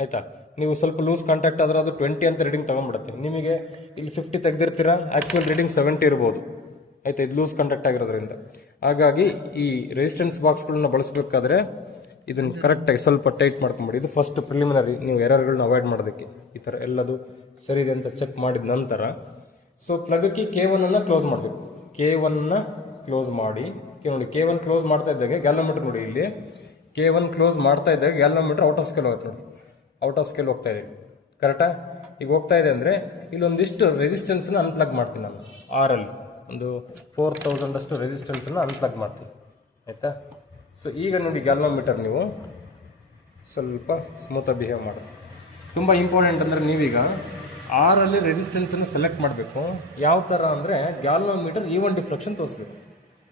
ಆಯಿತಾ. ನೀವು ಸ್ವಲ್ಪ ಲೂಸ್ ಕಾಂಟ್ಯಾಕ್ಟ್ ಆದರೆ ಅದು 20 ಅಂತ ರೀಡಿಂಗ್ ತೊಗೊಂಡ್ಬಿಡುತ್ತೆ. ನಿಮಗೆ ಇಲ್ಲಿ 50 ತೆಗೆದಿರ್ತೀರಾ, ಆ್ಯಕ್ಚುಯಲ್ ರೀಡಿಂಗ್ 70 ಇರ್ಬೋದು ಆಯಿತಾ, ಇದು ಲೂಸ್ ಕಾಂಟ್ಯಾಕ್ಟ್ ಆಗಿರೋದ್ರಿಂದ. ಹಾಗಾಗಿ ಈ ರೆಸಿಸ್ಟೆನ್ಸ್ ಬಾಕ್ಸ್ಗಳನ್ನ ಬಳಸಬೇಕಾದ್ರೆ ಇದನ್ನು ಕರೆಕ್ಟಾಗಿ ಸ್ವಲ್ಪ ಟೈಟ್ ಮಾಡ್ಕೊಂಬಿಡಿ. ಇದು ಫಸ್ಟ್ ಪ್ರಿಲಿಮಿನರಿ, ನೀವು ಎರರ್ಗಳನ್ನ ಅವಾಯ್ಡ್ ಮಾಡೋದಕ್ಕೆ. ಈ ಥರ ಎಲ್ಲದು ಸರಿ ಇದೆ ಅಂತ ಚೆಕ್ ಮಾಡಿದ ನಂತರ ಸೊ ಪ್ಲಗ್ಗೆ K1 ಕ್ಲೋಸ್ ಮಾಡಬೇಕು. K1 ಕ್ಲೋಸ್ ಮಾಡಿ ನೋಡಿ, K1 ಕ್ಲೋಸ್ ಮಾಡ್ತಾ ಇದ್ದಾಗ ಗ್ಯಾಲ್ವೋಮೀಟರ್ ನೋಡಿ, ಇಲ್ಲಿ K1 ಕ್ಲೋಸ್ ಮಾಡ್ತಾ ಇದ್ದಾಗ ಗ್ಯಾಲ್ವೋಮೀಟರ್ ಔಟ್ ಆಫ್ ಸ್ಕೇಲ್ ಹೋಗುತ್ತೆ ನೋಡಿ, ಔಟ್ ಆಫ್ ಸ್ಕೇಲ್ ಹೋಗ್ತಾ ಇದೆ. ಕರೆಕ್ಟಾ? ಈಗ ಹೋಗ್ತಾ ಇದೆ ಅಂದರೆ ಇಲ್ಲೊಂದಿಷ್ಟು ರೆಸಿಸ್ಟೆನ್ಸ್ನ ಅನ್ಪ್ಲಗ್ ಮಾಡ್ತೀನಿ ನಾನು. ಆರಲ್ಲಿ ಒಂದು 4000 ಅಷ್ಟು ರೆಸಿಸ್ಟೆನ್ಸನ್ನು ಅನ್ಪ್ಲಗ್ ಮಾಡ್ತೀನಿ ಆಯಿತಾ. ಸೊ ಈಗ ನೋಡಿ ಗ್ಯಾಲ್ವೋಮೀಟರ್ ನೀವು ಸ್ವಲ್ಪ ಸ್ಮೂತಾಗಿ ಬಿಹೇವ್ ಮಾಡಿ. ತುಂಬ ಇಂಪಾರ್ಟೆಂಟ್ ಅಂದರೆ ನೀವೀಗ ಆರಲ್ಲಿ ರೆಸಿಸ್ಟೆನ್ಸನ್ನು ಸೆಲೆಕ್ಟ್ ಮಾಡಬೇಕು. ಯಾವ ಥರ ಅಂದರೆ ಗ್ಯಾಲ್ವೋಮೀಟರ್ E1 ಡಿಫ್ಲೆಕ್ಷನ್ ತೋರಿಸ್ಬೇಕು.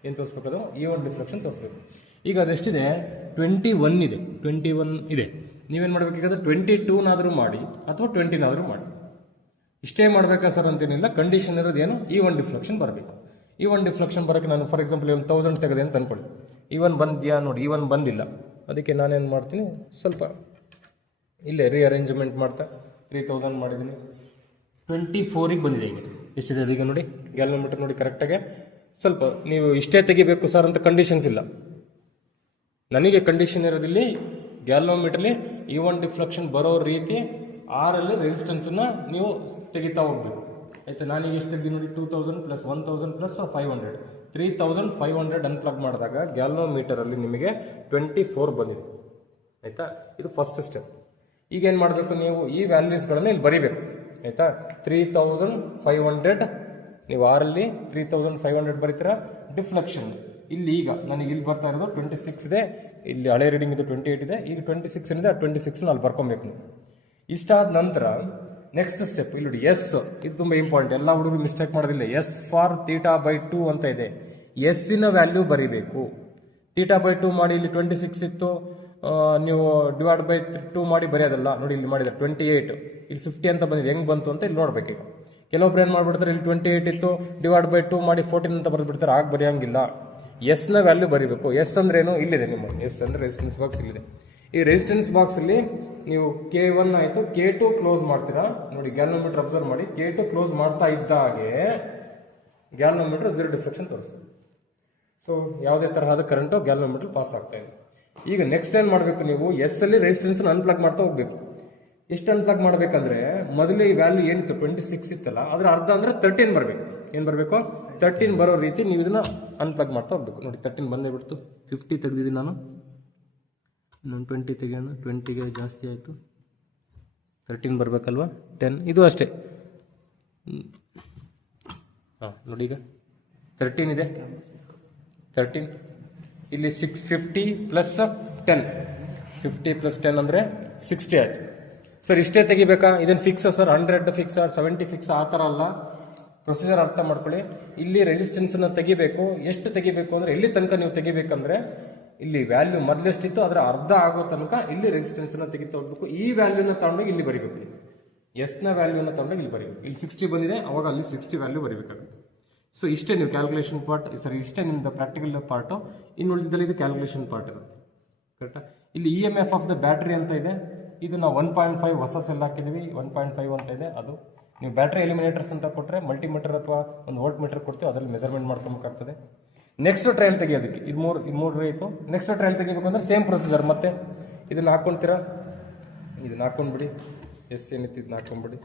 ಏನು ತೋರಿಸ್ಬೇಕು? ಅದು E1 ಡಿಫ್ಲೆಕ್ಷನ್ ತೋರಿಸ್ಬೇಕು. ಈಗ ಅದೆಷ್ಟಿದೆ? 21 ಇದೆ. 21 ಇದೆ. ನೀವೇನು ಮಾಡಬೇಕು? ಈಗ 22ನಾದರೂ ಮಾಡಿ ಅಥವಾ 20ನಾದರೂ ಮಾಡಿ. ಇಷ್ಟೇ ಮಾಡಬೇಕಾ ಸರ್ ಅಂತೇನಿಲ್ಲ. ಕಂಡೀಷನ್ ಇರೋದು ಏನು? E1 ಡಿಫ್ಲೆಕ್ಷನ್ ಬರಬೇಕು. E1 ಡಿಫ್ಲೆಕ್ಷನ್ ಬರೋಕ್ಕೆ ನಾನು ಫಾರ್ ಎಕ್ಸಾಂಪಲ್ 1000 ತೆಗೆದೆ ಅಂತ ಅಂದ್ಕೊಳ್ಳಿ. E1 ಬಂದಿದೆಯಾ ನೋಡಿ, E1 ಬಂದಿಲ್ಲ. ಅದಕ್ಕೆ ನಾನೇನು ಮಾಡ್ತೀನಿ, ಸ್ವಲ್ಪ ಇಲ್ಲೇ ರೀಅರೇಂಜ್ಮೆಂಟ್ ಮಾಡ್ತಾ 3000 ಮಾಡಿದ್ದೀನಿ. 24ಗೆ ಬಂದಿದೆ. ಈಗ ಎಷ್ಟಿದೆ ಅದೀಗ ನೋಡಿ, ಗ್ಯಾಲ್ವೋಮೀಟರ್ ನೋಡಿ ಕರೆಕ್ಟಾಗಿ. ಸ್ವಲ್ಪ ನೀವು ಇಷ್ಟೇ ತೆಗಿಬೇಕು ಸರ್ ಅಂತ ಕಂಡೀಷನ್ಸ್ ಇಲ್ಲ. ನನಗೆ ಕಂಡೀಷನ್ ಇರೋದಿಲ್ಲಿ ಗ್ಯಾಲ್ವೋಮೀಟರ್ಲಿ E1 ಡಿಫ್ಲೆಕ್ಷನ್ ಬರೋ ರೀತಿ ಆರಲ್ಲಿ ರೆಸಿಸ್ಟೆನ್ಸನ್ನ ನೀವು ತೆಗಿತಾ ಹೋಗ್ಬೇಕು ಆಯಿತಾ. ನಾನೀಗ ಎಷ್ಟು ತೆಗೆದು ನೋಡಿ, 2000 + 1000 + 500 3500 ಅನ್ಪ್ಲಗ್ ಮಾಡಿದಾಗ ಗ್ಯಾಲ್ವೋಮೀಟರಲ್ಲಿ ನಿಮಗೆ 24 ಬಂದಿದೆ ಆಯಿತಾ. ಇದು ಫಸ್ಟ್ ಸ್ಟೆಪ್. ಈಗೇನು ಮಾಡಬೇಕು, ನೀವು ಈ ವ್ಯಾಲ್ಯೂಸ್ಗಳನ್ನು ಇಲ್ಲಿ ಬರೀಬೇಕು ಆಯಿತಾ. 3500 ನೀವು ಆರಲ್ಲಿ 3500 ಬರೀತೀರಾ. ಡಿಫ್ಲೆಕ್ಷನ್ ಇಲ್ಲಿ ಈಗ ನನಗೆ ಇಲ್ಲಿ ಬರ್ತಾ ಇರೋದು 26 ಇದೆ, ಇಲ್ಲಿ ಹಳೆ ರೀಡಿಂಗ್ ಇದು 28 ಇದೆ. ಈಗ 26 ಏನಿದೆ, ಆ 26 ಅಲ್ಲಿ ಬರ್ಕೊಬೇಕು ನೀವು. ಇಷ್ಟಾದ ನಂತರ ನೆಕ್ಸ್ಟ್ ಸ್ಟೆಪ್ ಇಲ್ಲಿ ನೋಡಿ, ಎಸ್. ಇದು ತುಂಬ ಇಂಪಾರ್ಟೆಂಟ್, ಎಲ್ಲ ಹುಡುಗರು ಮಿಸ್ಟೇಕ್ ಮಾಡೋದಿಲ್ಲ. ಎಸ್ ಫಾರ್ θ/2 ಅಂತ ಇದೆ. ಎಸ್ಸಿನ ವ್ಯಾಲ್ಯೂ ಬರೀಬೇಕು. θ/2 ಮಾಡಿ, ಇಲ್ಲಿ 26 ಇತ್ತು, ನೀವು /2 ಮಾಡಿ ಬರೆಯೋದಲ್ಲ. ನೋಡಿ ಇಲ್ಲಿ ಮಾಡಿದ್ರೆ 28, ಇಲ್ಲಿ 50 ಅಂತ ಬಂದಿದೆ. ಹೆಂಗೆ ಬಂತು ಅಂತ ಇಲ್ಲಿ ನೋಡ್ಬೇಕು. ಈಗ ಕೆಲವೊಬ್ರು ಏನು ಮಾಡ್ಬಿಡ್ತಾರೆ, ಇಲ್ಲಿ 28 ಇತ್ತು, /2 ಮಾಡಿ 14 ಅಂತ ಬರೆದ್ಬಿಡ್ತಾರೆ. ಆಗ ಬರೆಯೋಂಗಿಲ್ಲ. ಎಸ್ನ ವ್ಯಾಲ್ಯೂ ಬರೀಬೇಕು. ಎಸ್ ಅಂದ್ರೇನು? ಇಲ್ಲಿದೆ ನಿಮ್ಮ ಎಸ್ ಅಂದರೆ ರೆಸಿಸ್ಟೆನ್ಸ್ ಬಾಕ್ಸ್ ಇಲ್ಲಿದೆ. ಈ ರೆಸಿಸ್ಟೆನ್ಸ್ ಬಾಕ್ಸಲ್ಲಿ ನೀವು K1 ಆಯಿತು, K2 ಕ್ಲೋಸ್ ಮಾಡ್ತೀರಾ. ನೋಡಿ ಗ್ಯಾಲ್ವೋಮೀಟರ್ ಅಬ್ಸರ್ವ್ ಮಾಡಿ, K2 ಕ್ಲೋಸ್ ಮಾಡ್ತಾ ಇದ್ದಾಗೆ ಗ್ಯಾಲ್ವೋಮೀಟರ್ 0 ಡಿಫ್ಲೆಕ್ಷನ್ ತೋರಿಸ್ತದೆ. ಸೊ ಯಾವುದೇ ತರಹದ ಕರೆಂಟು ಗ್ಯಾಲ್ವೋಮೀಟರ್ ಪಾಸ್ ಆಗ್ತಾ ಇದೆ. ಈಗ ನೆಕ್ಸ್ಟ್ ಏನು ಮಾಡಬೇಕು, ನೀವು ಎಸ್ ಅಲ್ಲಿ ರೆಸಿಸ್ಟೆನ್ಸ್ನ ಅನ್ಪ್ಲಗ್ ಮಾಡ್ತಾ ಹೋಗ್ಬೇಕು. ಎಷ್ಟು ಅನ್ಪ್ಲಗ್ ಮಾಡಬೇಕಂದ್ರೆ, ಮೊದಲು ಈ ವ್ಯಾಲ್ಯೂ ಏನಿತ್ತು 26 ಇತ್ತಲ್ಲ, ಅದರ ಅರ್ಧ ಅಂದರೆ 13 ಬರಬೇಕು. ಏನು ಬರಬೇಕು? 13 ಬರೋ ರೀತಿ ನೀವು ಇದನ್ನು ಅನ್ಪ್ಲಗ್ ಮಾಡ್ತಾ ಹೋಗ್ಬೇಕು. ನೋಡಿ 13 ಬಂದೇ ಬಿಡ್ತು. 50 ತೆಗೆದಿದ್ದೀನಿ ನಾನು, ಇನ್ನೊಂದು 20 ತೆಗೆಯೋಣ. 20ಗೆ ಜಾಸ್ತಿ ಆಯಿತು, 13 ಬರಬೇಕಲ್ವ. 10 ಇದು ಅಷ್ಟೇ. ಹಾಂ ನೋಡಿ, ಈಗ 13 ಇದೆ. 13 ಇಲ್ಲಿ 650 ಪ್ಲಸ್ 10, 50 ಪ್ಲಸ್ 10 ಅಂದರೆ 60 ಆಯ್ತು. ಸರ್ ಇಷ್ಟೇ ತೆಗಿಬೇಕಾ? ಇದನ್ನು ಫಿಕ್ಸ್ ಸರ್, 100 ಫಿಕ್ಸ್ 70 ಫಿಕ್ಸ್ ಆ ಥರ ಅಲ್ಲ. ಪ್ರೊಸೀಜರ್ ಅರ್ಥ ಮಾಡ್ಕೊಳ್ಳಿ. ಇಲ್ಲಿ ರೆಸಿಸ್ಟೆನ್ಸನ್ನು ತೆಗಿಬೇಕು. ಎಷ್ಟು ತೆಗಿಬೇಕು ಅಂದರೆ ಎಲ್ಲಿ ತನಕ ನೀವು ತೆಗಿಬೇಕಂದ್ರೆ ಇಲ್ಲಿ ವ್ಯಾಲ್ಯೂ ಮೊದಲೆಷ್ಟಿತ್ತು ಅದರ ಅರ್ಧ ಆಗೋ ತನಕ ಇಲ್ಲಿ ರೆಸಿಸ್ಟೆನ್ಸನ್ನು ತೆಗಿತಾ ಹೋಗ್ಬೇಕು. ಈ ವ್ಯಾಲ್ಯೂನ ತಗೊಂಡೋಗಿ ಇಲ್ಲಿ ಬರಿಬೇಕು. ಎಸ್ನ ವ್ಯಾಲ್ಯೂನ ತಗೊಂಡೋಗಿ ಇಲ್ಲಿ ಬರೀಬೇಕು. ಇಲ್ಲಿ 60 ಬಂದಿದೆ, ಅವಾಗ ಅಲ್ಲಿ 60 ವ್ಯಾಲ್ಯೂ ಬರೀಬೇಕಾಗುತ್ತೆ. ಸೊ ಇಷ್ಟೇ ನೀವು ಕ್ಯಾಲ್ಕುಲೇಷನ್ ಪಾರ್ಟ್, ಸರಿ ಇಷ್ಟೇ ನಿಮ್ದು ಪ್ರಾಕ್ಟಿಕಲ್ ಪಾರ್ಟು. ಇನ್ನು ಉಳಿದಿದ್ದಲ್ಲಿ ಇದು ಕ್ಯಾಲ್ಕುಲೇಷನ್ ಪಾರ್ಟ್ ಇರುತ್ತೆ. ಕರೆಕ್ಟಾ? ಇಲ್ಲಿ EMF ಆಫ್ ದ ಬ್ಯಾಟ್ರಿ ಅಂತ ಇದೆ. ಇದು ನಾವು 1.5 ಹೊಸ ಸೆಲ್ ಹಾಕಿದ್ದೀವಿ, 1.5 ಅಂತ ಇದೆ. ಅದು ನೀವು ಬ್ಯಾಟ್ರಿ ಎಲಿಮಿನೇಟರ್ಸ್ ಅಂತ ಕೊಟ್ಟರೆ ಮಲ್ಟಿಮೀಟರ್ ಅಥವಾ ಒಂದು ವೋಲ್ಟ್ ಮೀಟರ್ ಕೊಡ್ತೀವಿ, ಅದರಲ್ಲಿ ಮೆಜರ್ಮೆಂಟ್ ಮಾಡ್ಕೊಬೇಕಾಗ್ತದೆ. ನೆಕ್ಸ್ಟ್ ಟ್ರಯಲ್ ತೆಗಿಯೋದಕ್ಕೆ ಇದು ಮೂರು ಆಯಿತು. ನೆಕ್ಸ್ಟ್ ಟ್ರಯಲ್ ತೆಗಿಬೇಕಂದ್ರೆ ಸೇಮ್ ಪ್ರೊಸೀಜರ್. ಮತ್ತೆ ಇದನ್ನು ಹಾಕ್ಕೊಳ್ತೀರಾ, ಇದನ್ನು ಹಾಕ್ಕೊಂಡ್ಬಿಡಿ. ಏನಿತ್ತು ಇದನ್ನ ಹಾಕ್ಕೊಂಡ್ಬಿಡಿ.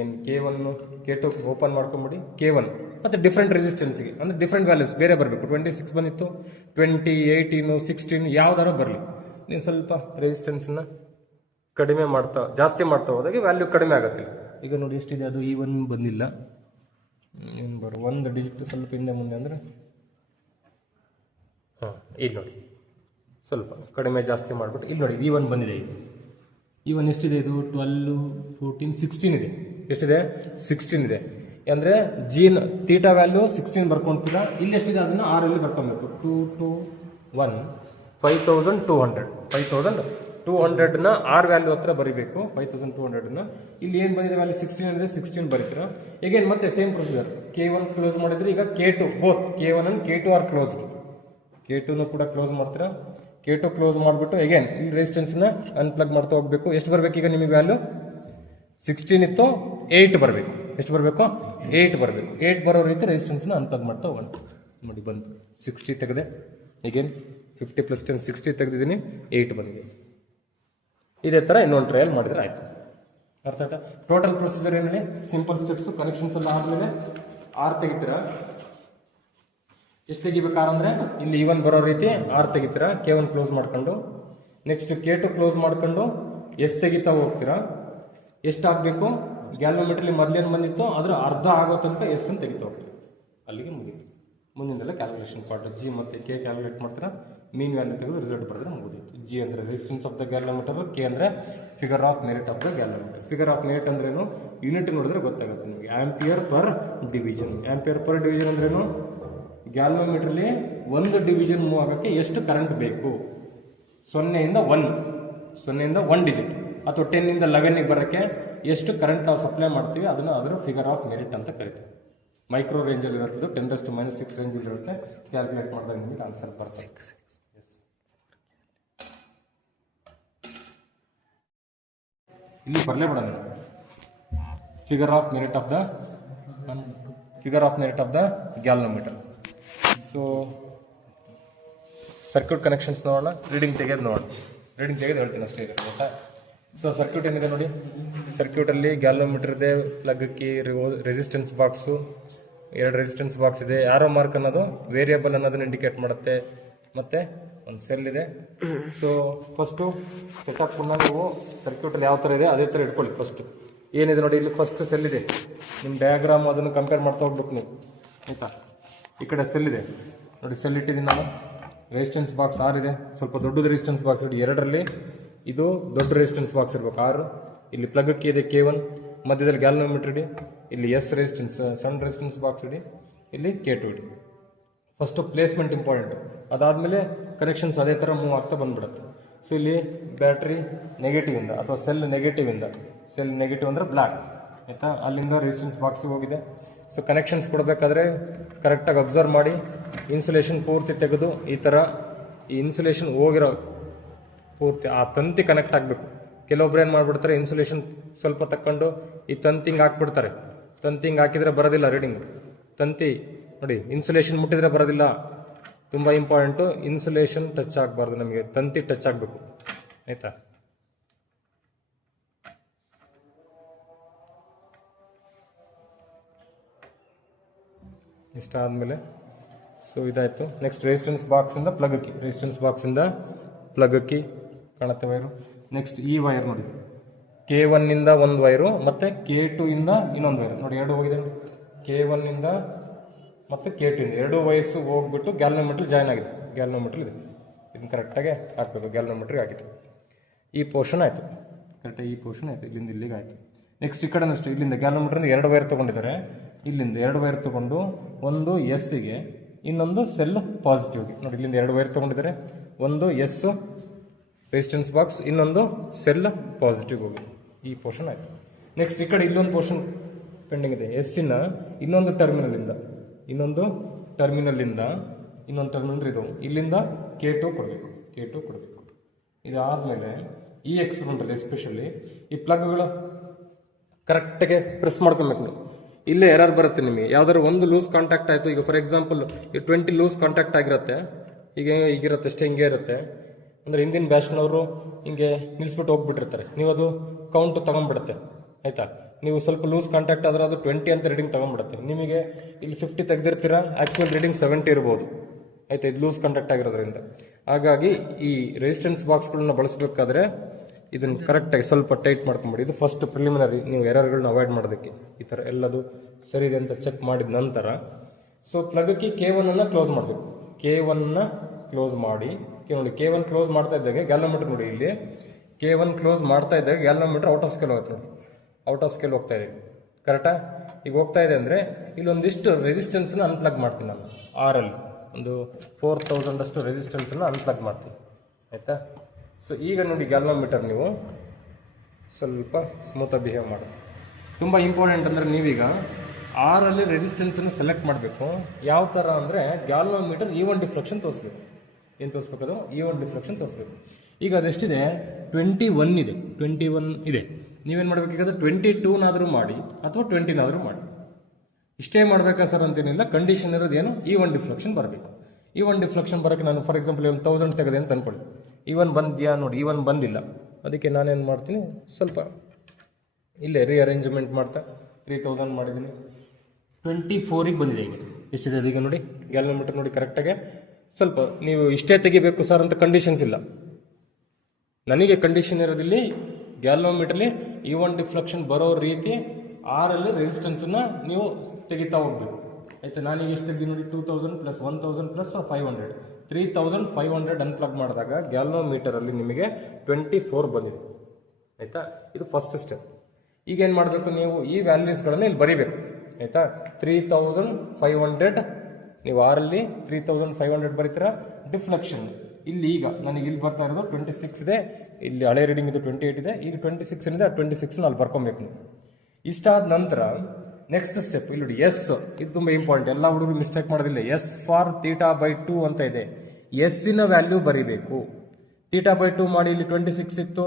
ಏನು K1 K2 ಓಪನ್ ಮಾಡ್ಕೊಂಬಿಡಿ. K1 ಮತ್ತು ಡಿಫ್ರೆಂಟ್ ರೆಸಿಸ್ಟೆನ್ಸ್ಗೆ ಅಂದರೆ ಡಿಫ್ರೆಂಟ್ ವ್ಯಾಲ್ಯೂಸ್ ಬೇರೆ ಬರಬೇಕು. 26 ಬಂದಿತ್ತು, 20, 18, 16 ಯಾವ್ದಾರು ಬರಲಿ. ನೀವು ಸ್ವಲ್ಪ ರೆಸಿಸ್ಟೆನ್ಸನ್ನ ಕಡಿಮೆ ಜಾಸ್ತಿ ಮಾಡ್ತಾ ಹೋದಾಗ ವ್ಯಾಲ್ಯೂ ಕಡಿಮೆ ಆಗುತ್ತೆ. ಈಗ ನೋಡಿ ಎಷ್ಟಿದೆ, ಅದು E1 ಬಂದಿಲ್ಲ. ಏನು ಒಂದು ಡಿಜಿಟ್ ಸ್ವಲ್ಪ ಹಿಂದೆ ಮುಂದೆ ಅಂದರೆ ಇಲ್ಲಿ ನೋಡಿ ಸ್ವಲ್ಪ ಕಡಿಮೆ ಜಾಸ್ತಿ ಮಾಡಿಬಿಟ್ಟು ಇಲ್ಲಿ ನೋಡಿ E1 ಬಂದಿದೆ. E1 ಎಷ್ಟಿದೆ? ಇದು 12, 14, 16 ಇದೆ. ಎಷ್ಟಿದೆ? 16 ಇದೆ. ಅಂದರೆ ಜೀನ್ ಥೀಟಾ ವ್ಯಾಲ್ಯೂ 16 ಬರ್ಕೊಳ್ತೀರಾ. ಇಲ್ಲಿ ಎಷ್ಟಿದೆ ಅದನ್ನು 6 ಬರ್ಕೊಬೇಕು. 2 2 1 5200ನ 6 ವ್ಯಾಲ್ಯೂ ಹತ್ರ ಬರೀಬೇಕು. 5200ನ ಇಲ್ಲಿ ಏನು ಬಂದಿದೆ ವ್ಯಾಲ್ಯೂ 16 ಅಂದರೆ 16 ಬರೀತೀರಾ. ಈಗೇನು ಮತ್ತೆ ಸೇಮ್ ಪ್ರೊಸೀಜರ್. K1 ಕ್ಲೋಸ್ ಮಾಡಿದ್ರೆ ಈಗ K2 both K1 and K2 R close. K2 ಕೂಡ ಕ್ಲೋಸ್ ಮಾಡ್ತೀರಾ. K2 ಕ್ಲೋಸ್ ಮಾಡಿಬಿಟ್ಟು ಅಗೇನ್ ಇಲ್ಲಿ ರೆಸಿಸ್ಟೆನ್ಸ್ನ ಅನ್ಪ್ಲಗ್ ಮಾಡ್ತಾ ಹೋಗ್ಬೇಕು. ಎಷ್ಟು ಬರಬೇಕು ಈಗ ನಿಮಗೆ ವ್ಯಾಲ್ಯೂ? 16 ಇತ್ತು, 8 ಬರಬೇಕು. ಎಷ್ಟು ಬರಬೇಕು? 8 ಬರಬೇಕು. 8 ಬರೋ ರೀತಿ ರೆಸಿಸ್ಟೆನ್ಸ್ನ ಅನ್ಪ್ಲಗ್ ಮಾಡ್ತಾ ಹೋಗೋಣ. ನೋಡಿ ಬಂತು 60 ತೆಗೆದೆ. ಅಗೇನ್ 50 ಪ್ಲಸ್ 10 60 ತೆಗೆದಿದ್ದೀನಿ, 8 ಬಂದಿದೆ. ಇದೇ ಥರ ಇನ್ನೊಂದು ಟ್ರಯಲ್ ಮಾಡಿದ್ರೆ ಆಯಿತು. ಅರ್ಥ ಆಯ್ತಾ? ಟೋಟಲ್ ಪ್ರೊಸೀಜರ್ ಏನಿದೆ? Simple steps. ಕನೆಕ್ಷನ್ಸ್ ಎಲ್ಲ ಆದಮೇಲೆ 6 ತೆಗಿತೀರಾ. ಎಷ್ಟು ತೆಗಿಬೇಕಾದ್ರೆ ಅಂದರೆ ಇಲ್ಲಿ E1 ಬರೋ ರೀತಿ 6 ತೆಗಿತೀರಾ. K1 ಕ್ಲೋಸ್ ಮಾಡ್ಕೊಂಡು ನೆಕ್ಸ್ಟ್ K2 ಕ್ಲೋಸ್ ಮಾಡ್ಕೊಂಡು ಎಷ್ಟು ತೆಗಿತಾ ಹೋಗ್ತೀರಾ. ಎಷ್ಟು ಆಗಬೇಕು? ಗ್ಯಾಲ್ವೋಮೀಟ್ರಲ್ಲಿ ಮೊದಲೇನು ಬಂದಿತ್ತು ಅದರ ಅರ್ಧ ಆಗೋ ತನಕ ಎಷ್ಟನ್ನು ತೆಗಿತಾ ಹೋಗ್ತೀರಾ. ಅಲ್ಲಿಗೆ ಮುಗೀತು. ಮುಂದಿನೆಲ್ಲ ಕ್ಯಾಲ್ಕುಲೇಷನ್ ಪಾರ್ಟ್. G ಮತ್ತು K ಕ್ಯಾಲ್ಕುಲೇಟ್ ಮಾಡ್ತೀರಾ. ಮೀನ್ ವ್ಯಾಲ್ಯೂ ತೆಗೆದು ರಿಸಲ್ಟ್ ಬರೆದ್ರೆ ಮುಗಿದಿತ್ತು. G ಅಂದರೆ resistance of the galvanometer, K ಅಂದರೆ figure of merit of the galvanometer. Figure of merit ಅಂದ್ರೇನು? ಯೂನಿಟ್ ನೋಡಿದ್ರೆ ಗೊತ್ತಾಗುತ್ತೆ ನಿಮಗೆ. Ampere per division. Ampere per division ಅಂದ್ರೇನು? ಗ್ಯಾಲ್ವೋಮೀಟ್ರಲ್ಲಿ ಒಂದು ಡಿವಿಷನ್ ಮೂವ್ ಆಗೋಕ್ಕೆ ಎಷ್ಟು ಕರೆಂಟ್ ಬೇಕು? 0ಇಂದ 1 ಡಿಜಿಟ್ ಅಥವಾ 10ಇಂದ 11ಗೆ ಬರೋಕ್ಕೆ ಎಷ್ಟು ಕರೆಂಟ್ ನಾವು ಸಪ್ಲೈ ಮಾಡ್ತೀವಿ ಅದನ್ನು ಅದರ ಫಿಗರ್ ಆಫ್ ಮೆರಿಟ್ ಅಂತ ಕರಿತೀವಿ. ಮೈಕ್ರೋ ರೇಂಜಲ್ಲಿ ಇರುತ್ತೆ, 10⁻⁶ ರೇಂಜಲ್ಲಿ ಇರುತ್ತೆ. ಕ್ಯಾಲ್ಕುಲೇಟ್ ಮಾಡಿದಾಗ ನಿಮಗೆ ಆನ್ಸರ್ ಬರುತ್ತೆ. ಇಲ್ಲಿ ಬರಲೇಬೇಡ figure of merit of the galvanometer. So circuit connections ನೋಡೋಣ. ರೀಡಿಂಗ್ ತೆಗೆದು ಹೇಳ್ತೀನಿ ಅಷ್ಟೇ ಇದೆ ಗೊತ್ತಾ. ಸೊ ಸರ್ಕ್ಯೂಟ್ ಏನಿದೆ ನೋಡಿ. ಸರ್ಕ್ಯೂಟಲ್ಲಿ ಗ್ಯಾಲ್ವೋಮೀಟರ್ ಇದೆ, plug key, resistance box, 2 resistance box ಇದೆ. ಆರೋ ಮಾರ್ಕ್ ಅನ್ನೋದು ವೇರಿಯಬಲ್ ಅನ್ನೋದನ್ನ ಇಂಡಿಕೇಟ್ ಮಾಡುತ್ತೆ. ಮತ್ತು ಒಂದು ಸೆಲ್ ಇದೆ. ಸೊ ಫಸ್ಟು ಸೆಟಪ್ ನೀವು ಸರ್ಕ್ಯೂಟಲ್ಲಿ ಯಾವ ಥರ ಇದೆ ಅದೇ ಥರ ಇಟ್ಕೊಳ್ಳಿ. ಫಸ್ಟ್ ಏನಿದೆ ನೋಡಿ, ಇಲ್ಲಿ ಫಸ್ಟ್ ಸೆಲ್ ಇದೆ. ನಿಮ್ಮ ಡಯಾಗ್ರಾಮ್ ಅದನ್ನು ಕಂಪೇರ್ ಮಾಡ್ತಾ ಹೋಗ್ಬೇಕು ನೀವು, ಆಯಿತಾ. ಈ ಕಡೆ ಸೆಲ್ ಇದೆ ನೋಡಿ, ಸೆಲ್ ಇಟ್ಟಿದ್ದೀನಿ ನಾನು. ರೆಸಿಸ್ಟೆನ್ಸ್ ಬಾಕ್ಸ್ 6 ಇದೆ. ಸ್ವಲ್ಪ ದೊಡ್ಡದು ರೆಸಿಸ್ಟೆನ್ಸ್ ಬಾಕ್ಸ್ ಇಡಿ. 2ರಲ್ಲಿ ಇದು ದೊಡ್ಡ ರೆಸಿಸ್ಟೆನ್ಸ್ ಬಾಕ್ಸ್ ಇರಬೇಕು 6. ಇಲ್ಲಿ ಪ್ಲಗ್ ಕೀ ಇದೆ K1, ಮಧ್ಯದಲ್ಲಿ ಗ್ಯಾಲ್ವೋಮೀಟರ್ ಇಡಿ. ಇಲ್ಲಿ S ರೆಸಿಸ್ಟೆನ್ಸ್ ಸಣ್ಣ ರೆಸಿಸ್ಟೆನ್ಸ್ ಬಾಕ್ಸ್ ಇಡಿ. ಇಲ್ಲಿ K2 ಇಡಿ. First placement important. ಅದಾದಮೇಲೆ ಕನೆಕ್ಷನ್ಸ್ ಅದೇ ಥರ ಮೂವ್ ಆಗ್ತಾ ಬಂದ್ಬಿಡುತ್ತೆ. ಸೊ ಇಲ್ಲಿ ಬ್ಯಾಟ್ರಿ ನೆಗೆಟಿವಿಂದ ಅಥವಾ ಸೆಲ್ ನೆಗೆಟಿವ್ ಅಂದರೆ ಬ್ಲ್ಯಾಕ್, ಆಯಿತಾ. ಅಲ್ಲಿಂದ ರೆಸಿಸ್ಟೆನ್ಸ್ ಬಾಕ್ಸಿಗೆ ಹೋಗಿದೆ. ಸೊ ಕನೆಕ್ಷನ್ಸ್ ಕೊಡಬೇಕಾದ್ರೆ ಕರೆಕ್ಟಾಗಿ ಅಬ್ಸರ್ವ್ ಮಾಡಿ. ಇನ್ಸುಲೇಷನ್ ಪೂರ್ತಿ ತೆಗೆದು ಈ ಥರ ಈ ಇನ್ಸುಲೇಷನ್ ಹೋಗಿರೋ ಪೂರ್ತಿ ಆ ತಂತಿ ಕನೆಕ್ಟ್ ಆಗಬೇಕು. ಕೆಲವೊಬ್ರು ಏನು ಮಾಡಿಬಿಡ್ತಾರೆ, ಇನ್ಸುಲೇಷನ್ ಸ್ವಲ್ಪ ತಕ್ಕೊಂಡು ಈ ತಂತಿಂಗ್ ಹಾಕ್ಬಿಡ್ತಾರೆ. ತಂತಿಂಗ್ ಹಾಕಿದರೆ ಬರೋದಿಲ್ಲ ರೀಡಿಂಗ್. ತಂತಿ ನೋಡಿ, ಇನ್ಸುಲೇಷನ್ ಮುಟ್ಟಿದ್ರೆ ಬರೋದಿಲ್ಲ. ತುಂಬ ಇಂಪಾರ್ಟೆಂಟು. ಇನ್ಸುಲೇಷನ್ ಟಚ್ ಆಗಬಾರ್ದು, ನಮಗೆ ತಂತಿ ಟಚ್ ಆಗಬೇಕು, ಆಯಿತಾ. ಇಷ್ಟ ಆದಮೇಲೆ ಸೊ ಇದಾಯಿತು. ನೆಕ್ಸ್ಟ್ ರೆಸಿಸ್ಟೆನ್ಸ್ ಬಾಕ್ಸಿಂದ ಪ್ಲಗ್ ಕೀ ಕಾಣುತ್ತೆ ವೈರು. ನೆಕ್ಸ್ಟ್ ಈ ವೈರ್ ನೋಡಿ, K1ಇಂದ ಒಂದು ವೈರು ಮತ್ತು K2ಇಂದ ಇನ್ನೊಂದು ವೈರು ನೋಡಿ, 2 ಹೋಗಿದೆ. K1ಇಂದ ಮತ್ತು K2ಇಂದ 2 ವೈರ್ಸು ಹೋಗ್ಬಿಟ್ಟು ಗ್ಯಾಲ್ವೋಮೀಟರ್ ಜಾಯ್ನ್ ಆಗಿದೆ. ಗ್ಯಾಲ್ನೋಮೀಟ್ರ್ ಇದೆ, ಇದನ್ನು ಕರೆಕ್ಟಾಗಿ ಹಾಕಬೇಕು. ಗ್ಯಾಲ್ನೋಮೀಟ್ರಿಗೆ ಆಗಿದೆ. ಈ ಪೋರ್ಷನ್ ಆಯಿತು, ಕರೆಕ್ಟಾಗಿ ಈ ಪೋರ್ಷನ್ ಆಯಿತು, ಇಲ್ಲಿಂದ ಇಲ್ಲಿಗೆ ಆಯಿತು. ನೆಕ್ಸ್ಟ್ ಈ ಕಡೆ ಅಷ್ಟು ಇಲ್ಲಿಂದ ಗ್ಯಾಲ್ನೋಮೀಟ್ರಿಂದ 2 ವೈರ್ ತೊಗೊಂಡಿದ್ದಾರೆ. ಇಲ್ಲಿಂದ 2 ವೈರ್ ತೊಗೊಂಡು ಒಂದು ಎಸ್ಸಿಗೆ, ಇನ್ನೊಂದು ಸೆಲ್ ಪಾಸಿಟಿವ್ಗೆ. ನೋಡಿ ಇಲ್ಲಿಂದ 2 ವೈರ್ ತೊಗೊಂಡಿದ್ದಾರೆ, ಒಂದು ಎಸ್ ರೆಸಿಸ್ಟೆನ್ಸ್ ಬಾಕ್ಸ್, ಇನ್ನೊಂದು ಸೆಲ್ ಪಾಸಿಟಿವ್ ಹೋಗಿ. ಈ ಪೋರ್ಷನ್ ಆಯಿತು. ನೆಕ್ಸ್ಟ್ ಈ ಕಡೆ ಇಲ್ಲೊಂದು ಪೋರ್ಷನ್ ಪೆಂಡಿಂಗ್ ಇದೆ. ಎಸ್ಸಿನ ಇನ್ನೊಂದು ಟರ್ಮಿನಲಿಂದ ಇನ್ನೊಂದು ಟರ್ಮಿನಲ್ ಇದು, ಇಲ್ಲಿಂದ K2 ಕೊಡಬೇಕು. ಇದಾದಮೇಲೆ ಈ ಎಕ್ಸ್ಪೆರಿಮೆಂಟಲ್ಲಿ ಎಸ್ಪೆಷಲಿ ಈ ಪ್ಲಗ್ಗಳು ಕರೆಕ್ಟಾಗಿ ಪ್ರೆಸ್ ಮಾಡ್ಕೊಬೇಕು ನೀವು. ಇಲ್ಲೇ ಎರರ್ ಬರುತ್ತೆ ನಿಮಗೆ. ಯಾವ್ದಾದ್ರು ಒಂದು ಲೂಸ್ ಕಾಂಟ್ಯಾಕ್ಟ್ ಆಯಿತು, ಈಗ ಫಾರ್ ಎಕ್ಸಾಂಪಲ್ ಈ 20 ಲೂಸ್ ಕಾಂಟ್ಯಾಕ್ಟ್ ಆಗಿರುತ್ತೆ, ಈಗಿರುತ್ತೆ ಅಷ್ಟೇ, ಹಿಂಗೆ ಇರುತ್ತೆ. ಅಂದರೆ ಹಿಂದಿನ ಬ್ಯಾಚ್ನವರು ಹಿಂಗೆ ನಿಲ್ಲಿಸ್ಬಿಟ್ಟು ಹೋಗ್ಬಿಟ್ಟಿರ್ತಾರೆ, ನೀವು ಅದು ಕೌಂಟ್ ತೊಗೊಂಡ್ಬಿಡುತ್ತೆ, ಆಯಿತಾ. ನೀವು ಸ್ವಲ್ಪ ಲೂಸ್ ಕಾಂಟ್ಯಾಕ್ಟ್ ಆದರೆ ಅದು 20 ಅಂತ ರೀಡಿಂಗ್ ತೊಗೊಂಡ್ಬಿಡುತ್ತೆ. ನಿಮಗೆ ಇಲ್ಲಿ 50 ತೆಗೆದಿರ್ತೀರಾ, ಆ್ಯಕ್ಚುಯಲ್ ರೀಡಿಂಗ್ 70 ಇರ್ಬೋದು, ಆಯಿತಾ, ಇದು ಲೂಸ್ ಕಾಂಟ್ಯಾಕ್ಟ್ ಆಗಿರೋದ್ರಿಂದ. ಹಾಗಾಗಿ ಈ ರೆಸಿಸ್ಟೆನ್ಸ್ ಬಾಕ್ಸ್ಗಳನ್ನ ಬಳಸಬೇಕಾದ್ರೆ ಇದನ್ನು ಕರೆಕ್ಟಾಗಿ ಸ್ವಲ್ಪ ಟೈಟ್ ಮಾಡ್ಕೊಂಬಿಡಿ. ಇದು ಫಸ್ಟ್ ಪ್ರಿಲಿಮಿನರಿ, ನೀವು ಎರರ್ಗಳನ್ನ ಅವಾಯ್ಡ್ ಮಾಡೋದಕ್ಕೆ. ಈ ಥರ ಎಲ್ಲದು ಸರಿ ಇದೆ ಅಂತ ಚೆಕ್ ಮಾಡಿದ ನಂತರ ಸೊ ಪ್ಲಗಕ್ಕೆ K1 ಕ್ಲೋಸ್ ಮಾಡಬೇಕು. K1 ಕ್ಲೋಸ್ ಮಾಡಿ, ನೋಡಿ K1 ಕ್ಲೋಸ್ ಮಾಡ್ತಾ ಇದ್ದಾಗ ಗ್ಯಾಲ್ನೋಮೀಟರ್ ನೋಡಿ, ಇಲ್ಲಿ K1 ಕ್ಲೋಸ್ ಮಾಡ್ತಾ ಇದ್ದಾಗ ಗ್ಯಾಲ್ನೋಮೀಟರ್ ಔಟ್ ಆಫ್ ಸ್ಕೇಲ್ ಹೋಗುತ್ತೆ ನೋಡಿ, ಔಟ್ ಆಫ್ ಸ್ಕೇಲ್ ಹೋಗ್ತಾ ಇದೆ. ಕರೆಕ್ಟಾ? ಈಗ ಹೋಗ್ತಾ ಇದೆ ಅಂದರೆ ಇಲ್ಲೊಂದಿಷ್ಟು ರೆಸಿಸ್ಟೆನ್ಸ್ನ ಅನ್ಪ್ಲಗ್ ಮಾಡ್ತೀನಿ ನಾನು. ಆರಲ್ಲಿ ಒಂದು 4000 ಅಷ್ಟು ರೆಸಿಸ್ಟೆನ್ಸನ್ನು ಅನ್ಪ್ಲಗ್ ಮಾಡ್ತೀನಿ, ಆಯಿತಾ. ಸೊ ಈಗ ನೋಡಿ ಗ್ಯಾಲ್ನೋಮೀಟರ್ ನೀವು ಸ್ವಲ್ಪ ಸ್ಮೂತಾಗಿ ಬಿಹೇವ್ ಮಾಡಿ. ತುಂಬ ಇಂಪಾರ್ಟೆಂಟ್ ಅಂದರೆ ನೀವೀಗ ಆರಲ್ಲಿ ರೆಸಿಸ್ಟೆನ್ಸನ್ನು ಸೆಲೆಕ್ಟ್ ಮಾಡಬೇಕು. ಯಾವ ಥರ ಅಂದರೆ ಗ್ಯಾಲ್ನೋಮೀಟರ್ ಈವನ್ ಡಿಫ್ಲೆಕ್ಷನ್ ತೋರಿಸ್ಬೇಕು. ಏನು ತೋರಿಸ್ಬೇಕು? ಅದು ಈವನ್ ಡಿಫ್ಲೆಕ್ಷನ್ ತೋರಿಸ್ಬೇಕು. ಈಗ ಅದೆಷ್ಟಿದೆ? 21 ಇದೆ. 21 ಇದೆ. ನೀವೇನು ಮಾಡಬೇಕು? ಈಗ 22ನಾದರೂ ಮಾಡಿ ಅಥವಾ 20ನಾದರೂ ಮಾಡಿ. ಇಷ್ಟೇ ಮಾಡಬೇಕಾ ಸರ್ ಅಂತೇನಿಲ್ಲ. ಕಂಡೀಷನ್ ಇರೋದು ಏನು? ಈವನ್ ಡಿಫ್ಲೆಕ್ಷನ್ ಬರಬೇಕು. ಈವನ್ ಡಿಫ್ಲೆಕ್ಷನ್ ಬರೋಕ್ಕೆ ನಾನು ಫಾರ್ ಎಕ್ಸಾಂಪಲ್ 1000 ತೆಗೆದೆ ಅಂತ ಅಂದ್ಕೊಳ್ಳಿ. ಈವನ್ ಬಂದ್ಯಾ ನೋಡಿ, ಈವನ್ ಬಂದಿಲ್ಲ. ಅದಕ್ಕೆ ನಾನೇನು ಮಾಡ್ತೀನಿ, ಸ್ವಲ್ಪ ಇಲ್ಲೇ ರೀಅರೇಂಜ್ಮೆಂಟ್ ಮಾಡ್ತಾ 3000 ಮಾಡಿದ್ದೀನಿ. 24ಗೆ ಬಂದಿದೆ. ಈಗ ಎಷ್ಟಿದೆ ಅದೀಗ ನೋಡಿ ಗ್ಯಾಲ್ನೋಮೀಟರ್ ನೋಡಿ ಕರೆಕ್ಟಾಗಿ. ಸ್ವಲ್ಪ ನೀವು ಇಷ್ಟೇ ತೆಗಿಬೇಕು ಸರ್ ಅಂತ ಕಂಡೀಷನ್ಸ್ ಇಲ್ಲ. ನನಗೆ ಕಂಡೀಷನ್ ಇರೋದಿಲ್ಲಿ ಗ್ಯಾಲ್ನೋಮೀಟರ್ಲಿ ಈವನ್ ಡಿಫ್ಲೆಕ್ಷನ್ ಬರೋ ರೀತಿ ಆರಲ್ಲಿ ರೆಸಿಸ್ಟೆನ್ಸನ್ನು ನೀವು ತೆಗಿತಾ ಹೋಗ್ಬೇಕು, ಆಯಿತಾ. ನಾನೀಗ ಎಷ್ಟು ತೆಗೆದು ನೋಡಿ, 2000 + 1000 + 500 3500 ಅನ್ಪ್ಲಗ್ ಮಾಡಿದಾಗ ಗ್ಯಾಲ್ನೋಮೀಟರಲ್ಲಿ ನಿಮಗೆ 24 ಬಂದಿದೆ, ಆಯಿತಾ. ಇದು ಫಸ್ಟ್ ಸ್ಟೆಪ್. ಈಗೇನು ಮಾಡಬೇಕು? ನೀವು ಈ ವ್ಯಾಲ್ಯೂಸ್ಗಳನ್ನು ಇಲ್ಲಿ ಬರೀಬೇಕು, ಆಯಿತಾ. 3500 ನೀವು ಆರಲ್ಲಿ 3500 ಬರೀತೀರಾ. ಡಿಫ್ಲೆಕ್ಷನ್ ಇಲ್ಲಿ ಈಗ ನನಗೆ ಇಲ್ಲಿ ಬರ್ತಾ ಇರೋದು 26 ಇದೆ, ಇಲ್ಲಿ ಹಳೆ ರೀಡಿಂಗ್ ಇದು 28 ಇದೆ. ಈಗ 26 ಇದೆ, ಆ 26 ಅಲ್ಲಿ ಬರ್ಕೊಬೇಕು ನೀವು. ಇಷ್ಟಾದ ನಂತರ ನೆಕ್ಸ್ಟ್ ಸ್ಟೆಪ್ ಇಲ್ಲಿ ನೋಡಿ, ಎಸ್. ಇದು ತುಂಬ ಇಂಪಾರ್ಟೆಂಟ್, ಎಲ್ಲ ಹುಡುಗರು ಮಿಸ್ಟೇಕ್ ಮಾಡೋದಿಲ್ಲ. ಎಸ್ ಫಾರ್ θ/2 ಅಂತ ಇದೆ. ಎಸ್ಸಿನ ವ್ಯಾಲ್ಯೂ ಬರೀಬೇಕು. θ/2 ಮಾಡಿ ಇಲ್ಲಿ 26 ಇತ್ತು,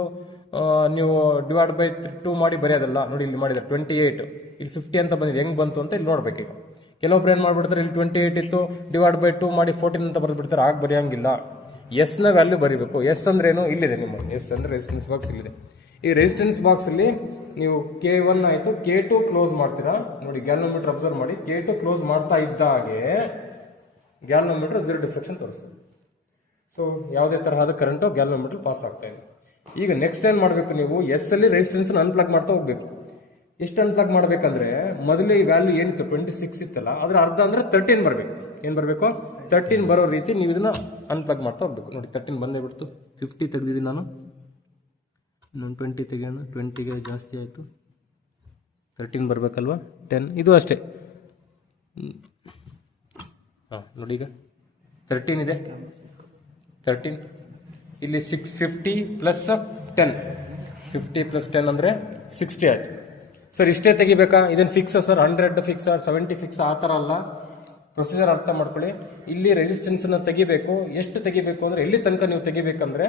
ನೀವು /2 ಮಾಡಿ ಬರೆಯೋದಲ್ಲ. ನೋಡಿ ಇಲ್ಲಿ ಮಾಡಿದ್ರೆ 28, ಇಲ್ಲಿ 50 ಅಂತ ಬಂದಿದೆ. ಹೆಂಗೆ ಬಂತು ಅಂತ ಇಲ್ಲಿ ನೋಡ್ಬೇಕು. ಈಗ ಕೆಲವೊಬ್ರು ಏನು ಮಾಡ್ಬಿಡ್ತಾರೆ, ಇಲ್ಲಿ 28 ಇತ್ತು, /2 ಮಾಡಿ 14 ಅಂತ ಬರೆದ್ಬಿಡ್ತಾರೆ. ಆಗ ಬರೆಯೋಂಗಿಲ್ಲ. ಎಸ್ನ ವ್ಯಾಲ್ಯೂ ಬರೀಬೇಕು. ಎಸ್ ಅಂದ್ರೇನು? ಇಲ್ಲಿದೆ ನಿಮ್ಮ ಎಸ್ ಅಂದರೆ ರೆಸಿಸ್ಟೆನ್ಸ್ ಬಾಕ್ಸ್ ಇಲ್ಲಿದೆ. ಈ ರೆಸಿಸ್ಟೆನ್ಸ್ ಬಾಕ್ಸಲ್ಲಿ ನೀವು K1 ಆಯಿತು, K2 ಕ್ಲೋಸ್ ಮಾಡ್ತೀರಾ. ನೋಡಿ ಗ್ಯಾಲ್ನೋಮೀಟರ್ ಅಬ್ಸರ್ವ್ ಮಾಡಿ, K2 ಕ್ಲೋಸ್ ಮಾಡ್ತಾ ಇದ್ದಾಗೆ ಗ್ಯಾಲ್ನೋಮೀಟರ್ 0 ಡಿಫ್ಲೆಕ್ಷನ್ ತೋರಿಸ್ತದೆ. ಸೊ ಯಾವುದೇ ತರಹದ ಕರೆಂಟು ಗ್ಯಾಲ್ನೋಮೀಟರ್ ಪಾಸ್ ಆಗ್ತಾ ಇದೆ. ಈಗ ನೆಕ್ಸ್ಟ್ ಏನು ಮಾಡಬೇಕು? ನೀವು ಎಸ್ ಅಲ್ಲಿ ರೆಸಿಸ್ಟೆನ್ಸ್ನ ಅನ್ಪ್ಲಗ್ ಮಾಡ್ತಾ ಹೋಗ್ಬೇಕು. ಎಷ್ಟು ಅನ್ಪ್ಲಗ್ ಮಾಡಬೇಕಂದ್ರೆ, ಮೊದಲು ಈ ವ್ಯಾಲ್ಯೂ ಏನಿತ್ತು 26 ಇತ್ತಲ್ಲ, ಅದರ ಅರ್ಧ ಅಂದರೆ 13 ಬರಬೇಕು. ಏನು ಬರಬೇಕು? 13 ಬರೋ ರೀತಿ ನೀವು ಇದನ್ನು ಅನ್ಪ್ಲಗ್ ಮಾಡ್ತಾ ಹೋಗ್ಬೇಕು. ನೋಡಿ 13 ಬಂದೇ ಬಿಡ್ತು. 50 ತೆಗೆದಿದ್ದೀನಿ ನಾನು, ಇನ್ನೊಂದು 20 ತೆಗೆಯೋಣ. 20ಗೆ ಜಾಸ್ತಿ ಆಯಿತು, 13 ಬರಬೇಕಲ್ವಾ? 10 ಇದು ಅಷ್ಟೇ. ಹಾಂ ನೋಡಿ, ಈಗ 13 ಇದೆ. 13 ಇಲ್ಲಿ 650 + 10, 50 + 10 ಅಂದರೆ 60 ಆಯಿತು. ಸರ್ ಇಷ್ಟೇ ತೆಗಿಬೇಕಾ? ಇದನ್ನು ಫಿಕ್ಸ್ ಸರ್, 100 ಫಿಕ್ಸ್, 70 ಫಿಕ್ಸ್, ಆ ಥರ ಅಲ್ಲ. ಪ್ರೊಸೀಜರ್ ಅರ್ಥ ಮಾಡ್ಕೊಳ್ಳಿ. ಇಲ್ಲಿ ರೆಸಿಸ್ಟೆನ್ಸನ್ನು ತೆಗಿಬೇಕು. ಎಷ್ಟು ತೆಗಿಬೇಕು ಅಂದರೆ, ಎಲ್ಲಿ ತನಕ ನೀವು ತೆಗಿಬೇಕಂದ್ರೆ,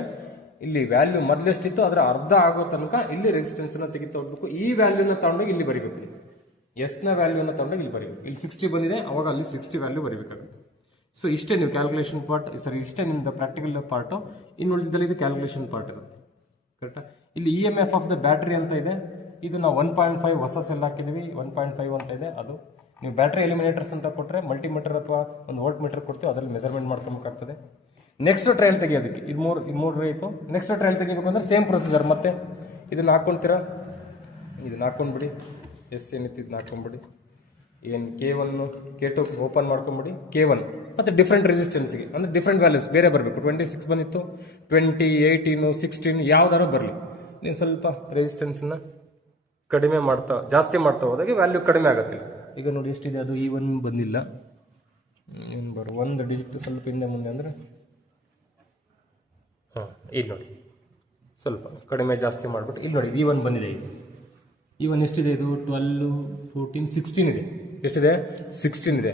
ಇಲ್ಲಿ ವ್ಯಾಲ್ಯೂ ಮೊದಲೆಷ್ಟಿತ್ತು ಅದರ ಅರ್ಧ ಆಗೋ ತನಕ ಇಲ್ಲಿ ರೆಸಿಸ್ಟೆನ್ಸನ್ನು ತೆಗಿತಾ ಹೋಗ್ಬೇಕು. ಈ ವ್ಯಾಲ್ಯೂನ ತಗೊಂಡೋಗಿ ಇಲ್ಲಿ ಬರೀಬೇಕು. ಎಸ್ನ ವ್ಯಾಲ್ಯೂನ ತಗೊಂಡೋಗಿ ಇಲ್ಲಿ ಬರೀಬೇಕು. ಇಲ್ಲಿ 60 ಬಂದಿದೆ, ಅವಾಗ ಅಲ್ಲಿ 60 ವ್ಯಾಲ್ಯೂ ಬರೀಬೇಕಾಗುತ್ತೆ. ಸೊ ಇಷ್ಟೇ ನೀವು ಕ್ಯಾಲ್ಕುಲೇಷನ್ ಪಾರ್ಟ್, ಸರಿ ಇಷ್ಟೇ ನಿಮ್ಮದು ಪ್ರಾಕ್ಟಿಕಲ್ ಪಾರ್ಟು. ಇನ್ನು ಉಳಿದಲ್ಲಿ ಇದು ಕ್ಯಾಲ್ಕುಲೇಷನ್ ಪಾರ್ಟ್ ಇರುತ್ತೆ, ಕರೆಕ್ಟಾ. ಇಲ್ಲಿ EMF ಆಫ್ ದ ಬ್ಯಾಟ್ರಿ ಅಂತ ಇದೆ. ಇದು ನಾವು 1.5 ಹೊಸ ಸೆಲ್ ಹಾಕಿದ್ದೀವಿ, 1.5 ಅಂತ ಇದೆ. ಅದು ನೀವು ಬ್ಯಾಟ್ರಿ ಎಲಿಮಿನೇಟರ್ಸ್ ಅಂತ ಕೊಟ್ಟರೆ ಮಲ್ಟಿಮೀಟರ್ ಅಥವಾ ಒಂದು ವೋಲ್ಟ್ ಮೀಟರ್ ಕೊಡ್ತೀವಿ, ಅದರಲ್ಲಿ ಮೆಜರ್ಮೆಂಟ್ ಮಾಡ್ಕೊಬೇಕಾಗ್ತದೆ. ನೆಕ್ಸ್ಟ್ ಟ್ರಯಲ್ ತೆಗಿಯೋದಕ್ಕೆ ಇದು ಮೂರು ಆಯಿತು. ನೆಕ್ಸ್ಟ್ ಟ್ರಯಲ್ ತೆಗಿಬೇಕು ಅಂದರೆ ಸೇಮ್ ಪ್ರೊಸೀಜರ್. ಮತ್ತೆ ಇದನ್ನು ಹಾಕ್ಕೊಳ್ತೀರಾ, ಇದನ್ನು ಹಾಕ್ಕೊಂಡ್ಬಿಡಿ. ಎಸ್ ಏನಿತ್ತು ಇದನ್ನ ಹಾಕ್ಕೊಂಡ್ಬಿಡಿ. ಏನು K1 K2 ಓಪನ್ ಮಾಡ್ಕೊಂಬಿಡಿ, K1 ಮತ್ತು ಡಿಫ್ರೆಂಟ್ ರೆಸಿಸ್ಟೆನ್ಸ್ಗೆ ಅಂದರೆ ಡಿಫ್ರೆಂಟ್ ವ್ಯಾಲ್ಯೂಸ್ ಬೇರೆ ಬರಬೇಕು. 26 ಬಂದಿತ್ತು, 20, 18, 16 ಯಾವ್ದಾರು ಬರಲಿ. ನೀವು ಸ್ವಲ್ಪ ರೆಸಿಸ್ಟೆನ್ಸನ್ನ ಕಡಿಮೆ ಜಾಸ್ತಿ ಮಾಡ್ತಾ ಹೋದಾಗ ವ್ಯಾಲ್ಯೂ ಕಡಿಮೆ ಆಗುತ್ತೆ. ಈಗ ನೋಡಿ ಎಷ್ಟಿದೆ, ಅದು E1 ಬಂದಿಲ್ಲ, ಏನು ಒಂದು ಡಿಜಿಟ್ ಸ್ವಲ್ಪ ಹಿಂದೆ ಮುಂದೆ ಅಂದರೆ ಹಾಂ, ಇಲ್ಲಿ ನೋಡಿ ಸ್ವಲ್ಪ ಕಡಿಮೆ ಜಾಸ್ತಿ ಮಾಡಿಬಿಟ್ಟು ಇಲ್ಲಿ ನೋಡಿ E1 ಬಂದಿದೆ. ಈಗ E1 ಎಷ್ಟಿದೆ, ಇದು 12, 14, 16 ಇದೆ. ಎಷ್ಟಿದೆ? 16 ಇದೆ.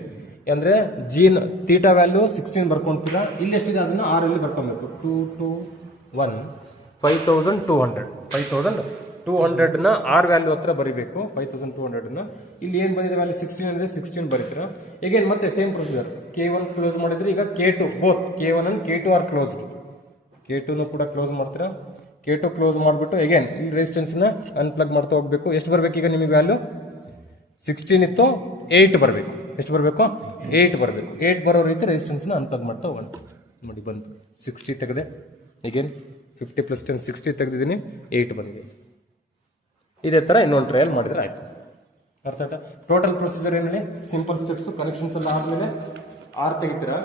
ಅಂದರೆ ಜೀನ್ ಥೀಟಾ ವ್ಯಾಲ್ಯೂ 16 ಬರ್ಕೊತೀರಾ. ಇಲ್ಲಿ ಎಷ್ಟಿದೆ ಅದನ್ನು 6 ಬರ್ಕೊಬೇಕು. 2 2 1 5200ನ R ವ್ಯಾಲ್ಯೂ ಹತ್ರ ಬರೀಬೇಕು. 5200ನ ಇಲ್ಲಿ ಏನು ಬಂದಿದೆ ವ್ಯಾಲ್ಯೂ 16 ಅಂದರೆ 16 ಬರೀತೀರಾ. ಈಗೇನು ಮತ್ತೆ ಸೇಮ್ ಪ್ರೊಸೀಜರ್. K1 ಕ್ಲೋಸ್ ಮಾಡಿದ್ರೆ ಈಗ K2 both K1 and K2 R close. K2 ಕೂಡ ಕ್ಲೋಸ್ ಮಾಡ್ತೀರಾ. K2 ಕ್ಲೋಸ್ ಮಾಡಿಬಿಟ್ಟು ಅಗೇನ್ ಈ ರೆಸಿಸ್ಟೆನ್ಸ್ನ ಅನ್ಪ್ಲಗ್ ಮಾಡ್ತಾ ಹೋಗ್ಬೇಕು. ಎಷ್ಟು ಬರಬೇಕು ಈಗ ನಿಮಗೆ ವ್ಯಾಲ್ಯೂ? 16 ಇತ್ತು, 8 ಬರಬೇಕು. ಎಷ್ಟು ಬರಬೇಕು? 8 ಬರಬೇಕು. 8 ಬರೋ ರೀತಿ ರೆಸಿಸ್ಟೆನ್ಸ್ನ ಅನ್ಪ್ಲಗ್ ಮಾಡ್ತಾ ಹೋಗೋಣ. ನೋಡಿ ಬಂತು, 60 ತೆಗೆದೆ. ಅಗೇನ್ 50 + 10 60 ತೆಗೆದಿದ್ದೀನಿ, 8 ಬಂದಿದೆ. ಇದೇ ಥರ ಇನ್ನೊಂದು ಟ್ರಯಲ್ ಮಾಡಿದ್ರೆ ಆಯಿತು. ಅರ್ಥ ಆಯ್ತಾ? ಟೋಟಲ್ ಪ್ರೊಸೀಜರ್ ಏನೇಳಿ ಸಿಂಪಲ್ ಸ್ಟೆಪ್ಸು. ಕನೆಕ್ಷನ್ಸ್ ಎಲ್ಲ ಆದಮೇಲೆ R ತೆಗಿತೀರಾ.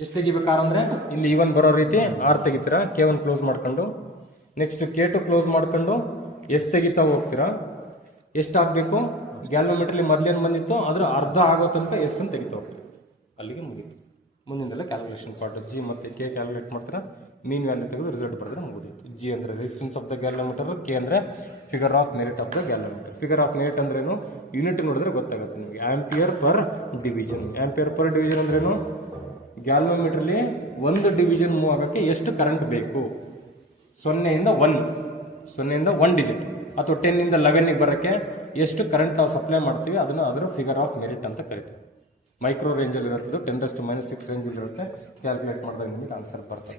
ಎಷ್ಟು ತೆಗಿಬೇಕಾದ್ರೆ ಅಂದರೆ ಇಲ್ಲಿ E1 ಬರೋ ರೀತಿ R ತೆಗಿತೀರಾ. K1 ಕ್ಲೋಸ್ ಮಾಡ್ಕೊಂಡು ನೆಕ್ಸ್ಟ್ K2 ಕ್ಲೋಸ್ ಮಾಡ್ಕೊಂಡು ಎಷ್ಟು ತೆಗಿತಾ ಹೋಗ್ತೀರಾ. ಎಷ್ಟು ಆಗಬೇಕು? ಗ್ಯಾಲ್ವೋಮೀಟ್ರಲ್ಲಿ ಮೊದಲೇನು ಬಂದಿತ್ತು ಅದರ ಅರ್ಧ ಆಗೋ ತನಕ ಎಷ್ಟು ತೆಗಿತಾ ಹೋಗ್ತೀರಾ. ಅಲ್ಲಿಗೆ ಮುಗೀತು. ಮುಂದಿಂದೆಲ್ಲ ಕ್ಯಾಲ್ಕುಲೇಷನ್ ಪಾರ್ಟ್ G ಮತ್ತು K ಕ್ಯಾಲ್ಕುಲೇಟ್ ಮಾಡ್ತೀರಾ. ಮೀನ್ ವ್ಯಾಲ್ಯೂ ತೆಗೆದು ರಿಸಲ್ಟ್ ಬರೆದ್ರೆ ಮುಗಿದಿತ್ತು. G ಅಂದರೆ resistance of the galvanometer, K ಅಂದರೆ figure of merit of the galvanometer. Figure of merit ಅಂದ್ರೇನು? ಯೂನಿಟ್ ನೋಡಿದ್ರೆ ಗೊತ್ತಾಗುತ್ತೆ ನಿಮಗೆ. Ampere per division. Ampere per division ಅಂದ್ರೇನು? ಗ್ಯಾಲ್ವೋಮೀಟ್ರಲ್ಲಿ ಒಂದು ಡಿವಿಷನ್ ಮೂವ್ ಆಗೋಕ್ಕೆ ಎಷ್ಟು ಕರೆಂಟ್ ಬೇಕು? 0ಇಂದ 1 ಡಿಜಿಟ್ ಅಥವಾ 10ಇಂದ 11ಗೆ ಬರೋಕ್ಕೆ ಎಷ್ಟು ಕರೆಂಟ್ ನಾವು ಸಪ್ಲೈ ಮಾಡ್ತೀವಿ ಅದನ್ನು ಅದರ ಫಿಗರ್ ಆಫ್ ಮೆರಿಟ್ ಅಂತ ಕರಿತೀವಿ. ಮೈಕ್ರೋ ರೇಂಜಲ್ಲಿ ಇರುತ್ತೆ, 10⁻⁶ ರೇಂಜಲ್ಲಿ ಇರುತ್ತೆ. ಕ್ಯಾಲ್ಕುಲೇಟ್ ಮಾಡಿದಾಗ ನಿಮಗೆ ಆನ್ಸರ್ ಬರುತ್ತೆ.